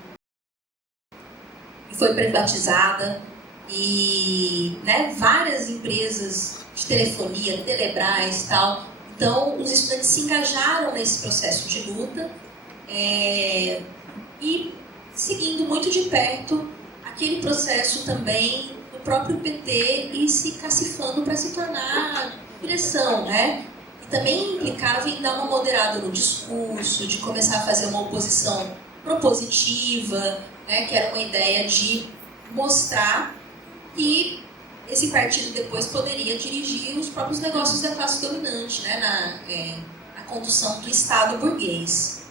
e né, várias empresas de telefonia, Telebrás e tal. Então, os estudantes se engajaram nesse processo de luta e seguindo muito de perto aquele processo também do próprio PT e se cacifando para se tornar direção, né? E também implicava em dar uma moderada no discurso, de começar a fazer uma oposição propositiva, né? Que era uma ideia de mostrar que esse partido depois poderia dirigir os próprios negócios da classe dominante, né, na condução do Estado burguês.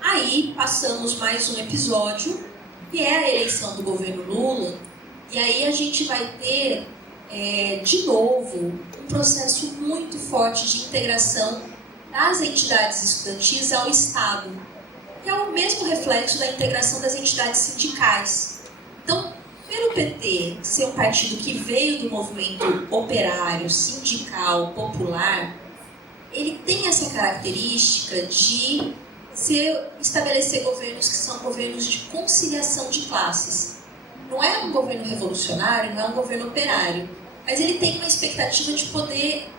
Aí passamos mais um episódio, que é a eleição do governo Lula, e aí a gente vai ter, de novo, um processo muito forte de integração das entidades estudantis ao Estado, que é o mesmo reflexo da integração das entidades sindicais. Então, pelo PT ser um partido que veio do movimento operário, sindical, popular, ele tem essa característica de estabelecer governos que são governos de conciliação de classes. Não é um governo revolucionário, não é um governo operário, mas ele tem uma expectativa de poder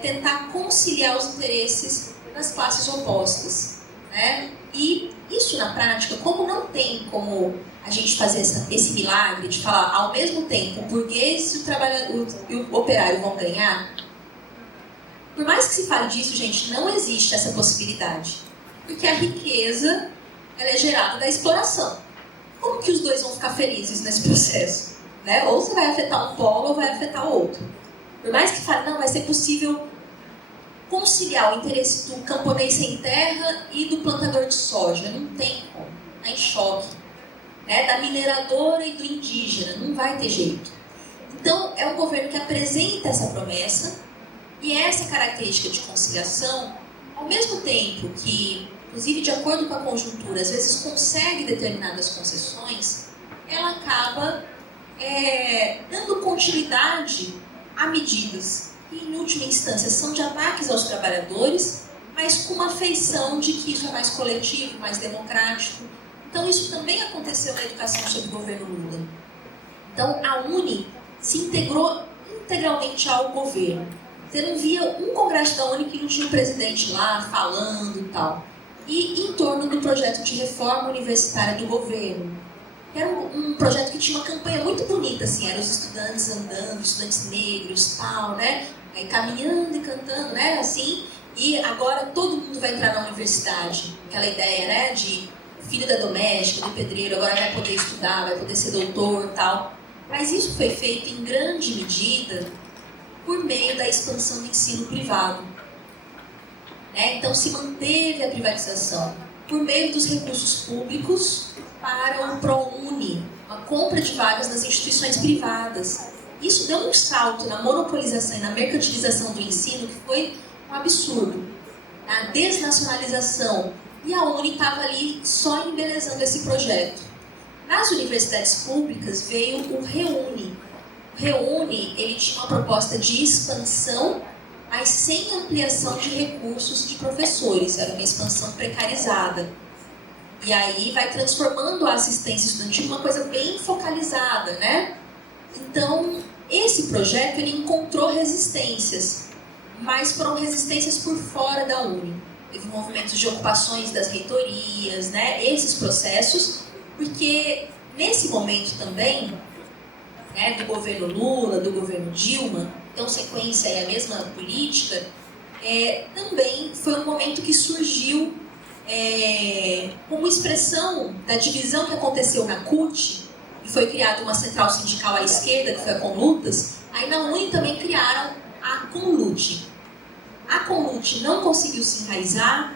tentar conciliar os interesses das classes opostas, né? E isso na prática, como não tem como a gente fazer esse milagre de falar ao mesmo tempo o burguês e o operário vão ganhar, por mais que se fale disso, gente, não existe essa possibilidade. Porque a riqueza ela é gerada da exploração. Como que os dois vão ficar felizes nesse processo? Né? Ou você vai afetar um polo ou vai afetar o outro. Por mais que fale, não, vai ser possível conciliar o interesse do camponês sem terra e do plantador de soja. Não tem como. Está em choque. Né? Da mineradora e do indígena. Não vai ter jeito. Então, é um governo que apresenta essa promessa e essa característica de conciliação, ao mesmo tempo que, inclusive de acordo com a conjuntura, às vezes consegue determinadas concessões, ela acaba dando continuidade a medidas que, em última instância, são de ataques aos trabalhadores, mas com uma feição de que isso é mais coletivo, mais democrático. Então, isso também aconteceu na educação sob o governo Lula. Então, a UNE se integrou integralmente ao governo. Você não via um congresso da UNE que não tinha um presidente lá falando e tal. E em torno do projeto de reforma universitária do governo. Era um projeto que tinha uma campanha muito bonita, assim, eram os estudantes andando, estudantes negros, tal, né? Aí, caminhando e cantando, né? Assim, e agora todo mundo vai entrar na universidade. Aquela ideia, né? De filho da doméstica, do pedreiro, agora vai poder estudar, vai poder ser doutor, tal. Mas isso foi feito em grande medida por meio da expansão do ensino privado. Né? Então, se manteve a privatização por meio dos recursos públicos para o ProUni, uma compra de vagas nas instituições privadas. Isso deu um salto na monopolização e na mercantilização do ensino que foi um absurdo. A desnacionalização. E a UNE estava ali só embelezando esse projeto. Nas universidades públicas veio o REUNE. O REUNE, ele tinha uma proposta de expansão, mas sem ampliação de recursos de professores. Era uma expansão precarizada. E aí vai transformando a assistência estudantil em uma coisa bem focalizada, né? Então, esse projeto ele encontrou resistências, mas foram resistências por fora da UNE. Teve movimentos de ocupações das reitorias, né? Esses processos, porque nesse momento também, né, do governo Lula, do governo Dilma, então sequência é a mesma política, também foi um momento que surgiu como expressão da divisão que aconteceu na CUT, e foi criada uma central sindical à esquerda, que foi a Conlutas. Aí na UNE também criaram a Conlute. A Conlute não conseguiu se enraizar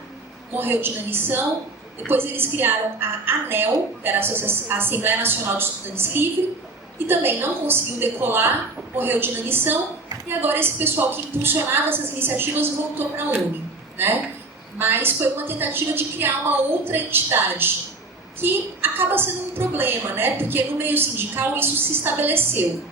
morreu de inanição. Depois eles criaram a ANEL, que era a Assembleia Nacional de Estudantes Livre, e também não conseguiu decolar, morreu de inanição, e agora esse pessoal que impulsionava essas iniciativas voltou para a UNE, né? Mas foi uma tentativa de criar uma outra entidade, que acaba sendo um problema, né? Porque no meio sindical isso se estabeleceu.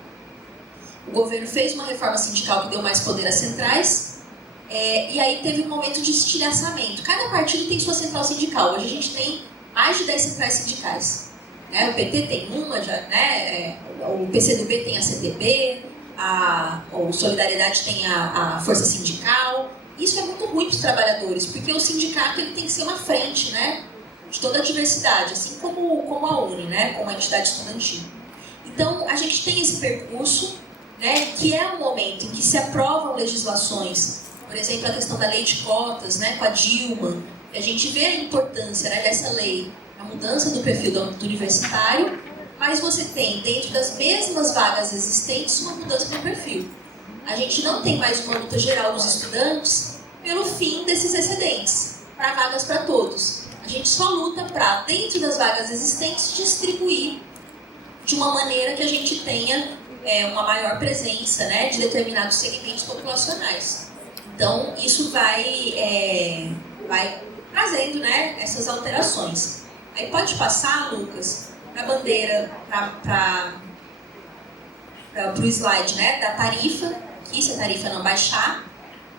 O governo fez uma reforma sindical que deu mais poder às centrais, e aí teve um momento de estilhaçamento. Cada partido tem sua central sindical. Hoje a gente tem mais de 10 centrais sindicais. Né? O PT tem uma, né? O PCdoB tem a CTB, o Solidariedade tem a Força Sindical. Isso é muito ruim para os trabalhadores, porque o sindicato ele tem que ser uma frente, né? De toda a diversidade, assim como a UNE, né? Como a entidade estudantil. Então, a gente tem esse percurso, né? Que é um momento em que se aprovam legislações, por exemplo, a questão da lei de cotas, né? Com a Dilma. A gente vê a importância, né, dessa lei, a mudança do perfil do universitário, mas você tem, dentro das mesmas vagas existentes, uma mudança no perfil. A gente não tem mais uma luta geral dos estudantes pelo fim desses excedentes, para vagas para todos. A gente só luta para, dentro das vagas existentes, distribuir de uma maneira que a gente tenha uma maior presença, né, de determinados segmentos populacionais. Então, isso vai trazendo, né, essas alterações. Aí pode passar, Lucas, para a bandeira, para o slide, né, da tarifa, que se a tarifa não baixar,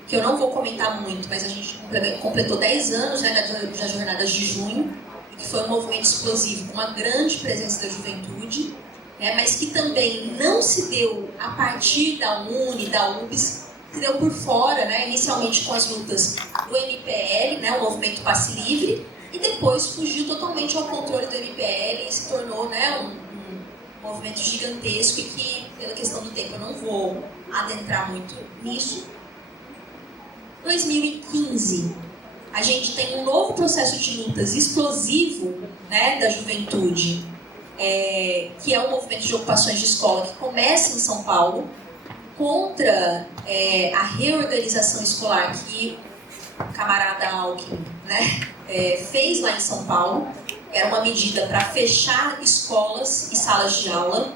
que eu não vou comentar muito, mas a gente completou 10 anos, né, das jornadas de junho, que foi um movimento explosivo com uma grande presença da juventude, né, mas que também não se deu a partir da UNE, da UBS, se deu por fora, né, inicialmente com as lutas do MPL, né, o Movimento Passe Livre, e depois fugiu totalmente ao controle do MPL e se tornou, né, um movimento gigantesco e que, pela questão do tempo, eu não vou adentrar muito nisso. 2015, a gente tem um novo processo de lutas explosivo, né, da juventude, que é o movimento de ocupações de escola, que começa em São Paulo, contra a reorganização escolar que o camarada Alckmin, né, fez lá em São Paulo. Era uma medida para fechar escolas e salas de aula,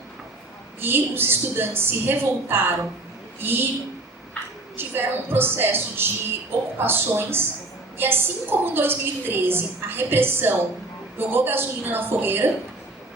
e os estudantes se revoltaram e tiveram um processo de ocupações, e assim como em 2013 a repressão jogou gasolina na fogueira,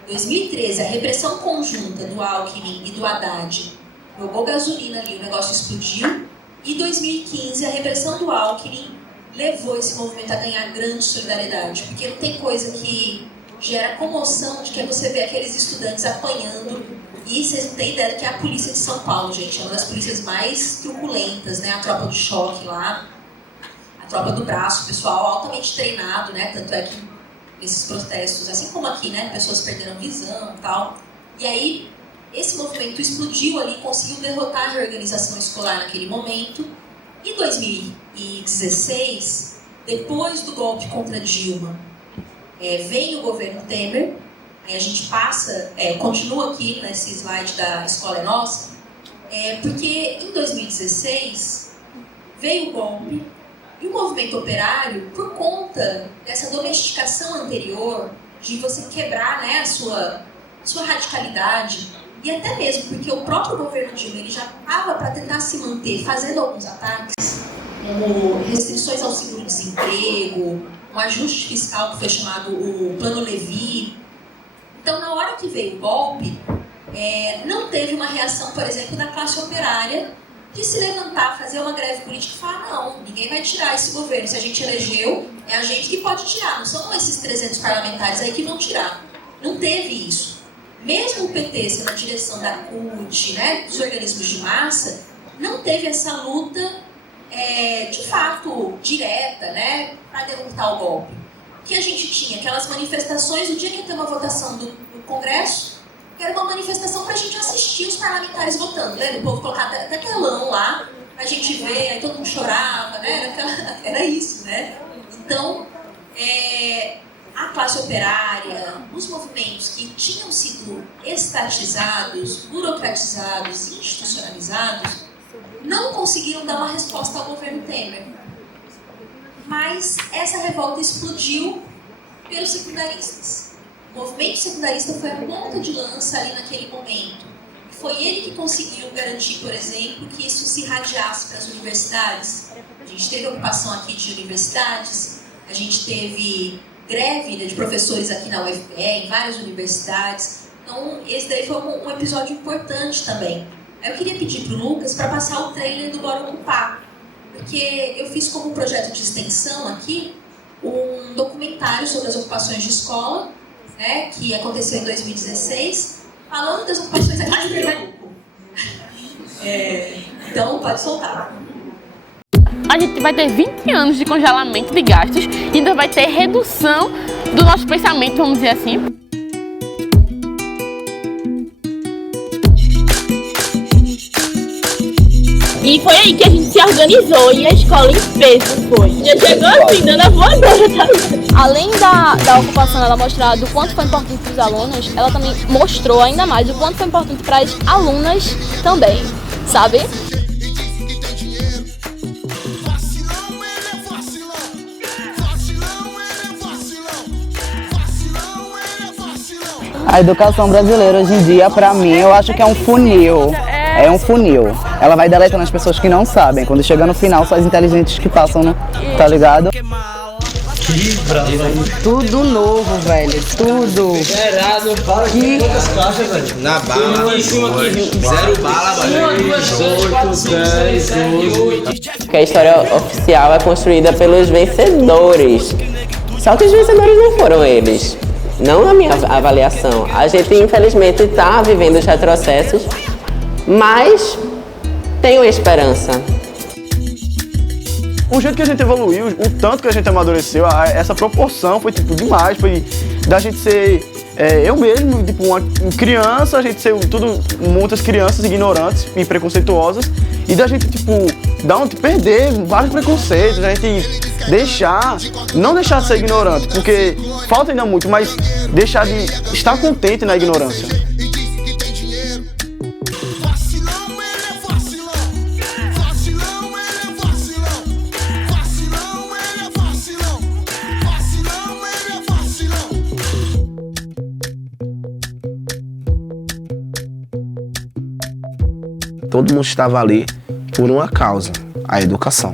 em 2013 a repressão conjunta do Alckmin e do Haddad jogou gasolina ali, o negócio explodiu, e em 2015 a repressão do Alckmin levou esse movimento a ganhar grande solidariedade, porque não tem coisa que gera comoção de que você vê aqueles estudantes apanhando, e vocês não têm ideia do que é a polícia de São Paulo, gente, é uma das polícias mais truculentas, né, a tropa do choque lá, a tropa do braço, pessoal altamente treinado, né, tanto é que nesses protestos, assim como aqui, né, pessoas perderam visão e tal, e aí esse movimento explodiu ali, conseguiu derrotar a reorganização escolar naquele momento. Em 2016, depois do golpe contra Dilma, vem o governo Temer, aí a gente passa, continua aqui nesse slide da Escola é Nossa, porque em 2016 veio o golpe e o movimento operário, por conta dessa domesticação anterior, de você quebrar, né, a sua radicalidade, e até mesmo porque o próprio governo Dilma ele já estava para tentar se manter fazendo alguns ataques, como restrições ao seguro-desemprego, um ajuste fiscal que foi chamado o Plano Levi. Então, na hora que veio o golpe, não teve uma reação, por exemplo, da classe operária de se levantar, fazer uma greve política e falar: não, ninguém vai tirar esse governo, se a gente elegeu, é a gente que pode tirar, não são esses 300 parlamentares aí que vão tirar. Não teve isso. Mesmo o PT sendo a direção da CUT, né, dos organismos de massa, não teve essa luta, de fato, direta, né, para derrotar o golpe. O que a gente tinha? Aquelas manifestações, o dia que ia ter uma votação do Congresso, que era uma manifestação para a gente assistir os parlamentares votando. Lembra? O povo colocava até telão lá, para a gente ver, aí todo mundo chorava, né? Era isso, né? Então, a classe operária, os movimentos que tinham sido estatizados, burocratizados, institucionalizados, não conseguiram dar uma resposta ao governo Temer. mas essa revolta explodiu pelos secundaristas. O movimento secundarista foi a ponta de lança ali naquele momento. Foi ele que conseguiu garantir, por exemplo, que isso se irradiasse para as universidades. A gente teve ocupação aqui de universidades, a gente teve greve, né, de professores aqui na UFPE, em várias universidades. Então, esse daí foi um episódio importante também. Eu queria pedir para o Lucas para passar o trailer do Bora Ocupar, porque eu fiz como projeto de extensão aqui um documentário sobre as ocupações de escola, né, que aconteceu em 2016, falando das ocupações aqui de Pernambuco. Então, pode soltar. A gente vai ter 20 anos de congelamento de gastos e ainda vai ter redução do nosso pensamento, vamos dizer assim. E foi aí que a gente se organizou e a escola em peso foi. Já chegou assim, dando a voadora, tá? Além da ocupação ela mostrar do quanto foi importante para os alunos, ela também mostrou ainda mais o quanto foi importante para as alunas também, sabe? A educação brasileira hoje em dia, pra mim, eu acho que é um funil. É um funil. Ela vai deletando as pessoas que não sabem. Quando chega no final, só as inteligentes que passam, né? Tá ligado? Tudo novo, velho. Tudo. Que... Na bala, zero bala, Porque a história oficial é construída pelos vencedores. Só que os vencedores não foram eles. Não na minha avaliação. A gente, infelizmente, está vivendo os retrocessos, mas tenho esperança. O jeito que a gente evoluiu, o tanto que a gente amadureceu, essa proporção foi tipo demais, foi da gente ser eu mesmo, tipo uma criança, a gente ser muitas crianças ignorantes e preconceituosas, e da gente tipo perder vários preconceitos, a gente não deixar de ser ignorante, porque falta ainda muito, mas deixar de estar contente na ignorância. Todo mundo estava ali por uma causa, a educação.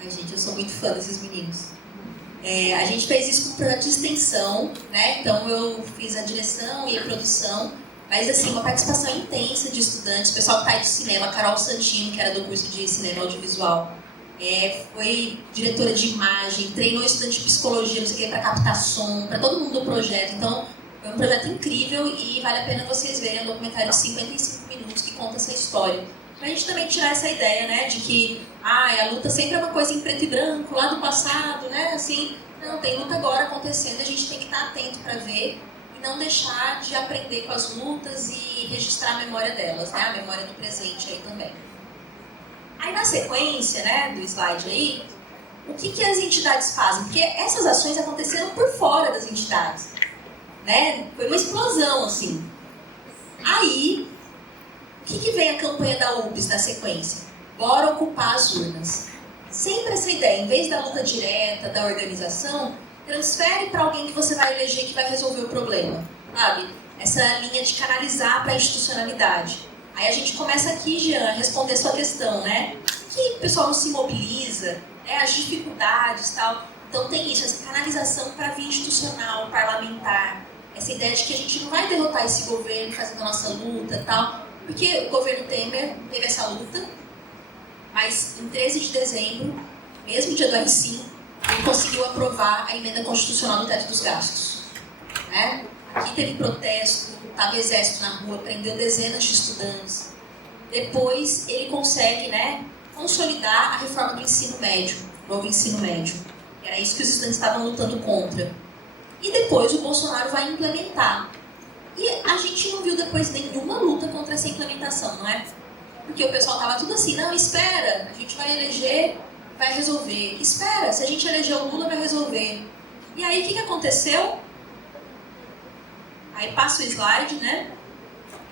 Ai, gente, eu sou muito fã desses meninos. A gente fez isso com projeto de extensão, né? Então eu fiz a direção e a produção. Mas, assim, uma participação intensa de estudantes, pessoal que está aí de cinema, Carol Santino, que era do curso de cinema audiovisual, foi diretora de imagem, treinou estudante de psicologia, não sei o que, para captar som, para todo mundo do projeto. Então, foi um projeto incrível e vale a pena vocês verem um documentário de 55 minutos que conta essa história. Pra gente também tirar essa ideia, né, de que a luta sempre é uma coisa em preto e branco, lá do passado, né, assim, não, tem luta agora acontecendo, a gente tem que estar atento para ver, não deixar de aprender com as lutas e registrar a memória delas, né? A memória do presente aí também. Aí na sequência, né, do slide aí, o que as entidades fazem? Porque essas ações aconteceram por fora das entidades, né? Foi uma explosão, assim. Aí, o que vem a campanha da UPS na sequência? Bora ocupar as urnas. Sempre essa ideia, em vez da luta direta, da organização, transfere para alguém que você vai eleger que vai resolver o problema, sabe? Essa linha de canalizar para a institucionalidade. Aí a gente começa aqui, Jean, a responder a sua questão, né? Por que o pessoal não se mobiliza? As dificuldades e tal. Então tem isso, essa canalização para a via institucional, parlamentar. Essa ideia de que a gente não vai derrotar esse governo fazendo a nossa luta e tal. Porque o governo Temer teve essa luta, mas em 13 de dezembro, mesmo dia do AI-5, ele conseguiu aprovar a emenda constitucional do teto dos gastos. Né? Aqui teve protesto, estava o exército na rua, prendeu dezenas de estudantes. Depois ele consegue, né, consolidar a reforma do ensino médio, novo ensino médio. Era isso que os estudantes estavam lutando contra. E depois o Bolsonaro vai implementar. E a gente não viu depois nenhuma luta contra essa implementação, não é? Porque o pessoal estava tudo assim, não, espera, a gente vai eleger, vai resolver. Espera, se a gente eleger o Lula, vai resolver. E aí, o que aconteceu? Aí passa o slide, né?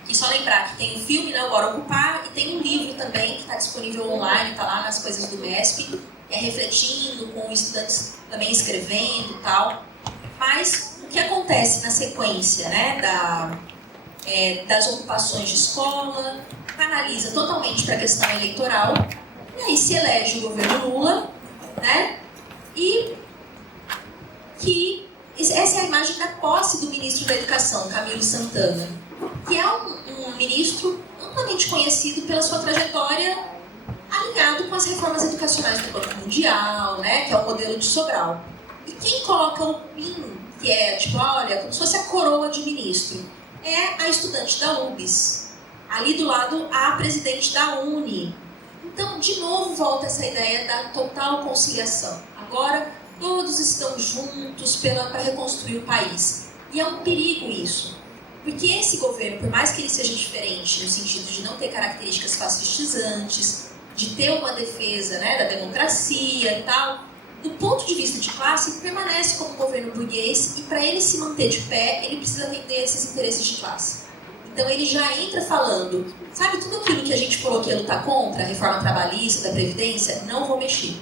E só lembrar que tem um filme, né, o Bora Ocupar, e tem um livro também, que está disponível online, está lá nas coisas do MESP, refletindo, com estudantes também escrevendo e tal. Mas o que acontece na sequência, né, das ocupações de escola, canaliza totalmente para a questão eleitoral, e aí se elege o governo Lula, né, e que essa é a imagem da posse do ministro da Educação, Camilo Santana, que é um ministro amplamente conhecido pela sua trajetória alinhado com as reformas educacionais do Banco Mundial, né, que é o modelo de Sobral. E quem coloca o PIN, que é tipo, olha, como se fosse a coroa de ministro, é a estudante da UBS. Ali do lado, a presidente da UNE. Então, de novo, volta essa ideia da total conciliação. Agora, todos estão juntos para reconstruir o país. E é um perigo isso. Porque esse governo, por mais que ele seja diferente, no sentido de não ter características fascistizantes, de ter uma defesa, né, da democracia e tal, do ponto de vista de classe, permanece como um governo burguês e para ele se manter de pé, ele precisa atender esses interesses de classe. Então ele já entra falando, sabe tudo aquilo que a gente falou que ia lutar contra, a reforma trabalhista, da Previdência? Não vou mexer.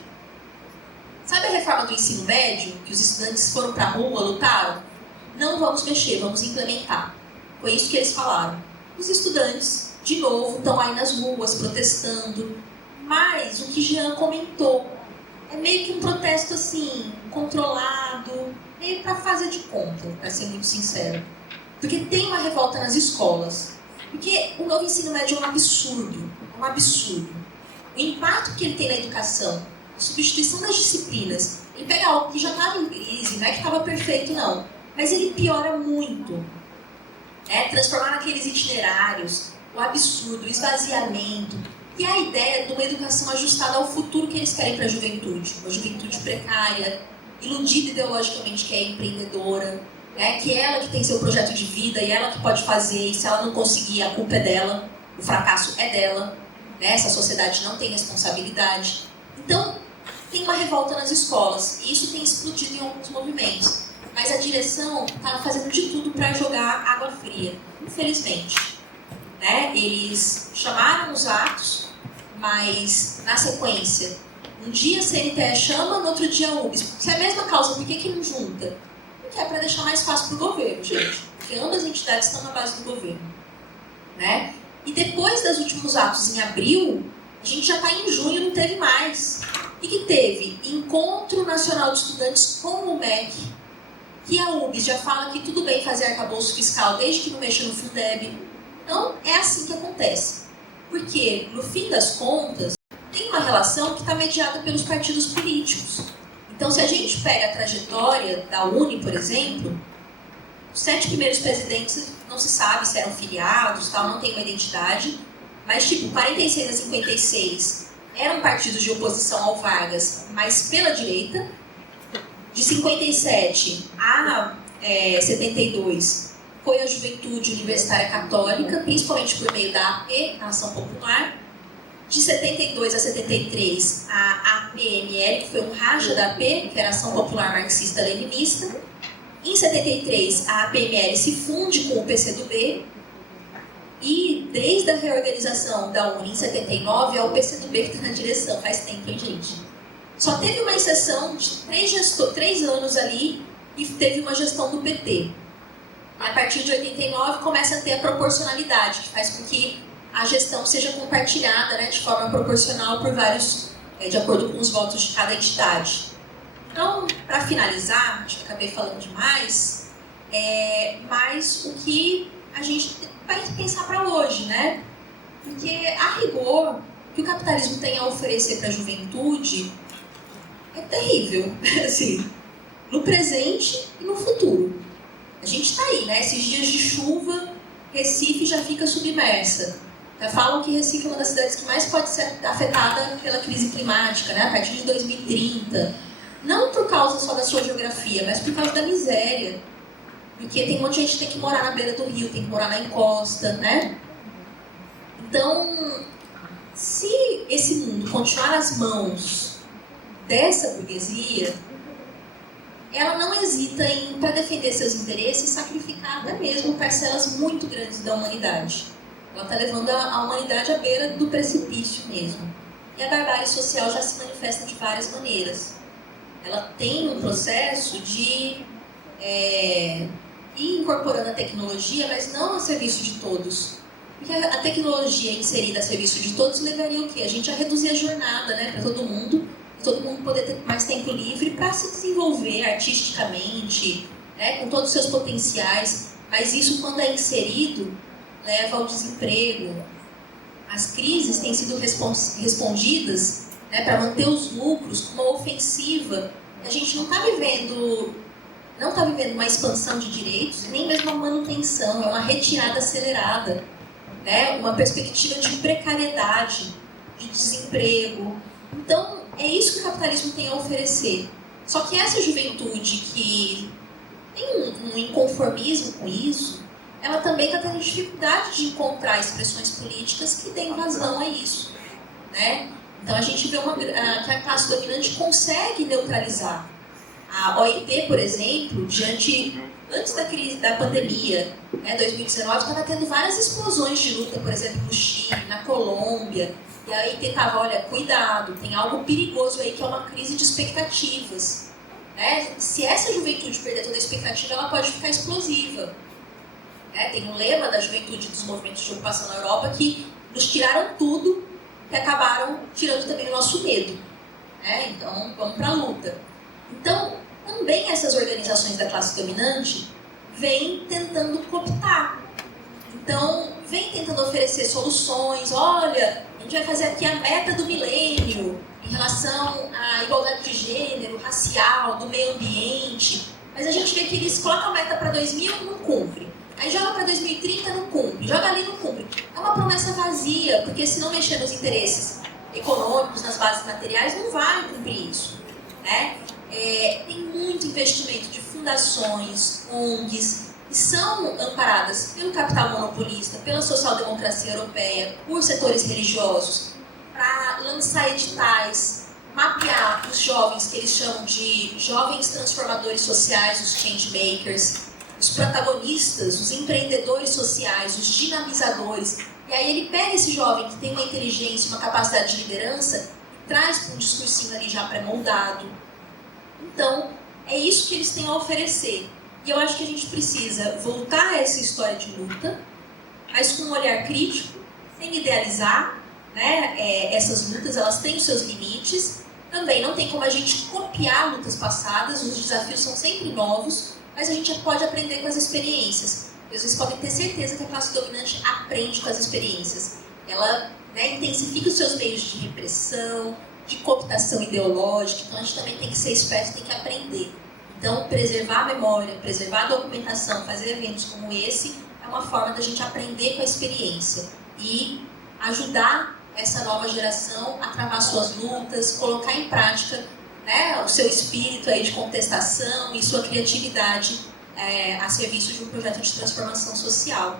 Sabe a reforma do ensino médio, que os estudantes foram para a rua, lutaram? Não vamos mexer, vamos implementar. Foi isso que eles falaram. Os estudantes, de novo, estão aí nas ruas protestando, mas o que Jean comentou é meio que um protesto assim, controlado, meio para fazer de conta, para ser muito sincero. Porque tem uma revolta nas escolas. Porque o novo ensino médio é um absurdo. É um absurdo. O impacto que ele tem na educação, a substituição das disciplinas, ele pega algo que já estava em crise, não é que estava perfeito, não. Mas ele piora muito. Transformar naqueles itinerários, o absurdo, o esvaziamento. E a ideia de uma educação ajustada ao futuro que eles querem para a juventude. Uma juventude precária, iludida ideologicamente, que é empreendedora, né? Que é ela que tem seu projeto de vida e ela que pode fazer, e se ela não conseguir, a culpa é dela, o fracasso é dela, né? Essa sociedade não tem responsabilidade. Então, tem uma revolta nas escolas, e isso tem explodido em alguns movimentos. Mas a direção está fazendo de tudo para jogar água fria, infelizmente. Né? Eles chamaram os atos, mas na sequência, um dia a CNTE chama, no outro dia a UBS. Se é a mesma causa, por que não junta? Porque é para deixar mais fácil para o governo, gente. Porque ambas as entidades estão na base do governo. Né? E depois dos últimos atos, em abril, a gente já está em junho, não teve mais. E que teve Encontro Nacional de Estudantes com o MEC, que a UBS já fala que tudo bem fazer arcabouço fiscal desde que não mexa no Fundeb. Então, é assim que acontece. Porque, no fim das contas, tem uma relação que está mediada pelos partidos políticos. Então, se a gente pega a trajetória da UNE, por exemplo, os 7 primeiros presidentes não se sabe se eram filiados, tal, não tem uma identidade, mas, tipo, 46 a 56 eram partidos de oposição ao Vargas, mas pela direita. De 57 a 72 foi a Juventude Universitária Católica, principalmente por meio da AP, a Ação Popular. De 72 a 73, a APML, que foi um racha da AP, que era a Ação Popular Marxista-Leninista. Em 73, a APML se funde com o PCdoB. E desde a reorganização da UNE em 79, é o PCdoB que está na direção. Faz tempo, hein, gente? Só teve uma exceção de 3 anos ali e teve uma gestão do PT. A partir de 89 começa a ter a proporcionalidade, que faz com que a gestão seja compartilhada, né, de forma proporcional por vários, de acordo com os votos de cada entidade. Então, para finalizar, acho que acabei falando demais, mas o que a gente vai pensar para hoje, né? Porque, a rigor, o que o capitalismo tem a oferecer para a juventude é terrível, assim, no presente e no futuro. A gente está aí, né? Esses dias de chuva, Recife já fica submersa. Já falam que Recife é uma das cidades que mais pode ser afetada pela crise climática, né? A partir de 2030. Não por causa só da sua geografia, mas por causa da miséria. Porque tem um monte de gente que tem que morar na beira do rio, tem que morar na encosta, né? Então, se esse mundo continuar nas mãos dessa burguesia, ela não hesita em, para defender seus interesses, sacrificar até mesmo parcelas muito grandes da humanidade. Ela está levando a humanidade à beira do precipício mesmo. E a barbárie social já se manifesta de várias maneiras. Ela tem um processo de ir incorporando a tecnologia, mas não a serviço de todos. Porque a tecnologia inserida a serviço de todos levaria o quê? A gente a reduzir a jornada, né, para todo mundo poder ter mais tempo livre para se desenvolver artisticamente, né, com todos os seus potenciais. Mas isso, quando é inserido, leva ao desemprego. As crises têm sido respondidas, né, para manter os lucros com uma ofensiva. A gente não está vivendo uma expansão de direitos, nem mesmo uma manutenção, é uma retirada acelerada, né, uma perspectiva de precariedade, de desemprego. Então, é isso que o capitalismo tem a oferecer. Só que essa juventude que tem um inconformismo com isso, ela também está tendo dificuldade de encontrar expressões políticas que deem vazão a isso, né? Então a gente vê que a classe dominante consegue neutralizar. A OIT, por exemplo, antes da crise da pandemia, né, 2019, estava tendo várias explosões de luta, por exemplo, no Chile, na Colômbia, e a OIT estava, olha, cuidado, tem algo perigoso aí que é uma crise de expectativas, né? Se essa juventude perder toda a expectativa, ela pode ficar explosiva. Tem um lema da juventude dos movimentos de ocupação na Europa que nos tiraram tudo e acabaram tirando também o nosso medo. Então, vamos para a luta. Então, também essas organizações da classe dominante vêm tentando cooptar. Então, vêm tentando oferecer soluções. Olha, a gente vai fazer aqui a meta do milênio em relação à igualdade de gênero, racial, do meio ambiente. Mas a gente vê que eles colocam a meta para 2000 e não cumpre. Aí joga para 2030, não cumpre. Joga ali, não cumpre. É uma promessa vazia, porque se não mexer nos interesses econômicos, nas bases materiais, não vai cumprir isso, né? Tem muito investimento de fundações, ONGs, que são amparadas pelo capital monopolista, pela social-democracia europeia, por setores religiosos, para lançar editais, mapear os jovens, que eles chamam de jovens transformadores sociais, os change makers, os protagonistas, os empreendedores sociais, os dinamizadores. E aí ele pega esse jovem que tem uma inteligência, uma capacidade de liderança e traz para um discursinho ali já pré-moldado. Então, é isso que eles têm a oferecer. E eu acho que a gente precisa voltar a essa história de luta, mas com um olhar crítico, sem idealizar, né? Essas lutas, elas têm os seus limites. Também não tem como a gente copiar lutas passadas, os desafios são sempre novos, mas a gente pode aprender com as experiências. E vocês podem ter certeza que a classe dominante aprende com as experiências. Ela, né, intensifica os seus meios de repressão, de cooptação ideológica, então a gente também tem que ser esperto, tem que aprender. Então, preservar a memória, preservar a documentação, fazer eventos como esse, é uma forma da gente aprender com a experiência e ajudar essa nova geração a travar suas lutas, colocar em prática, né, o seu espírito aí de contestação e sua criatividade a serviço de um projeto de transformação social.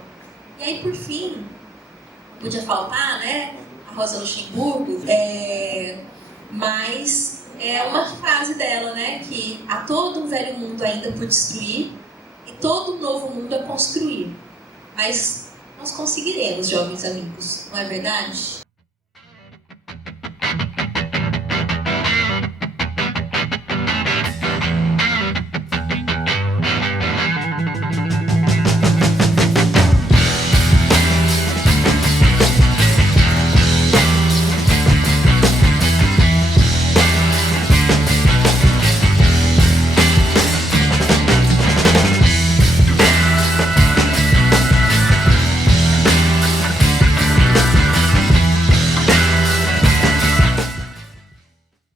E aí, por fim, podia faltar, né, a Rosa Luxemburgo, mas é uma frase dela, né, que há todo um velho mundo ainda por destruir e todo um novo mundo a construir. Mas nós conseguiremos, jovens amigos, não é verdade?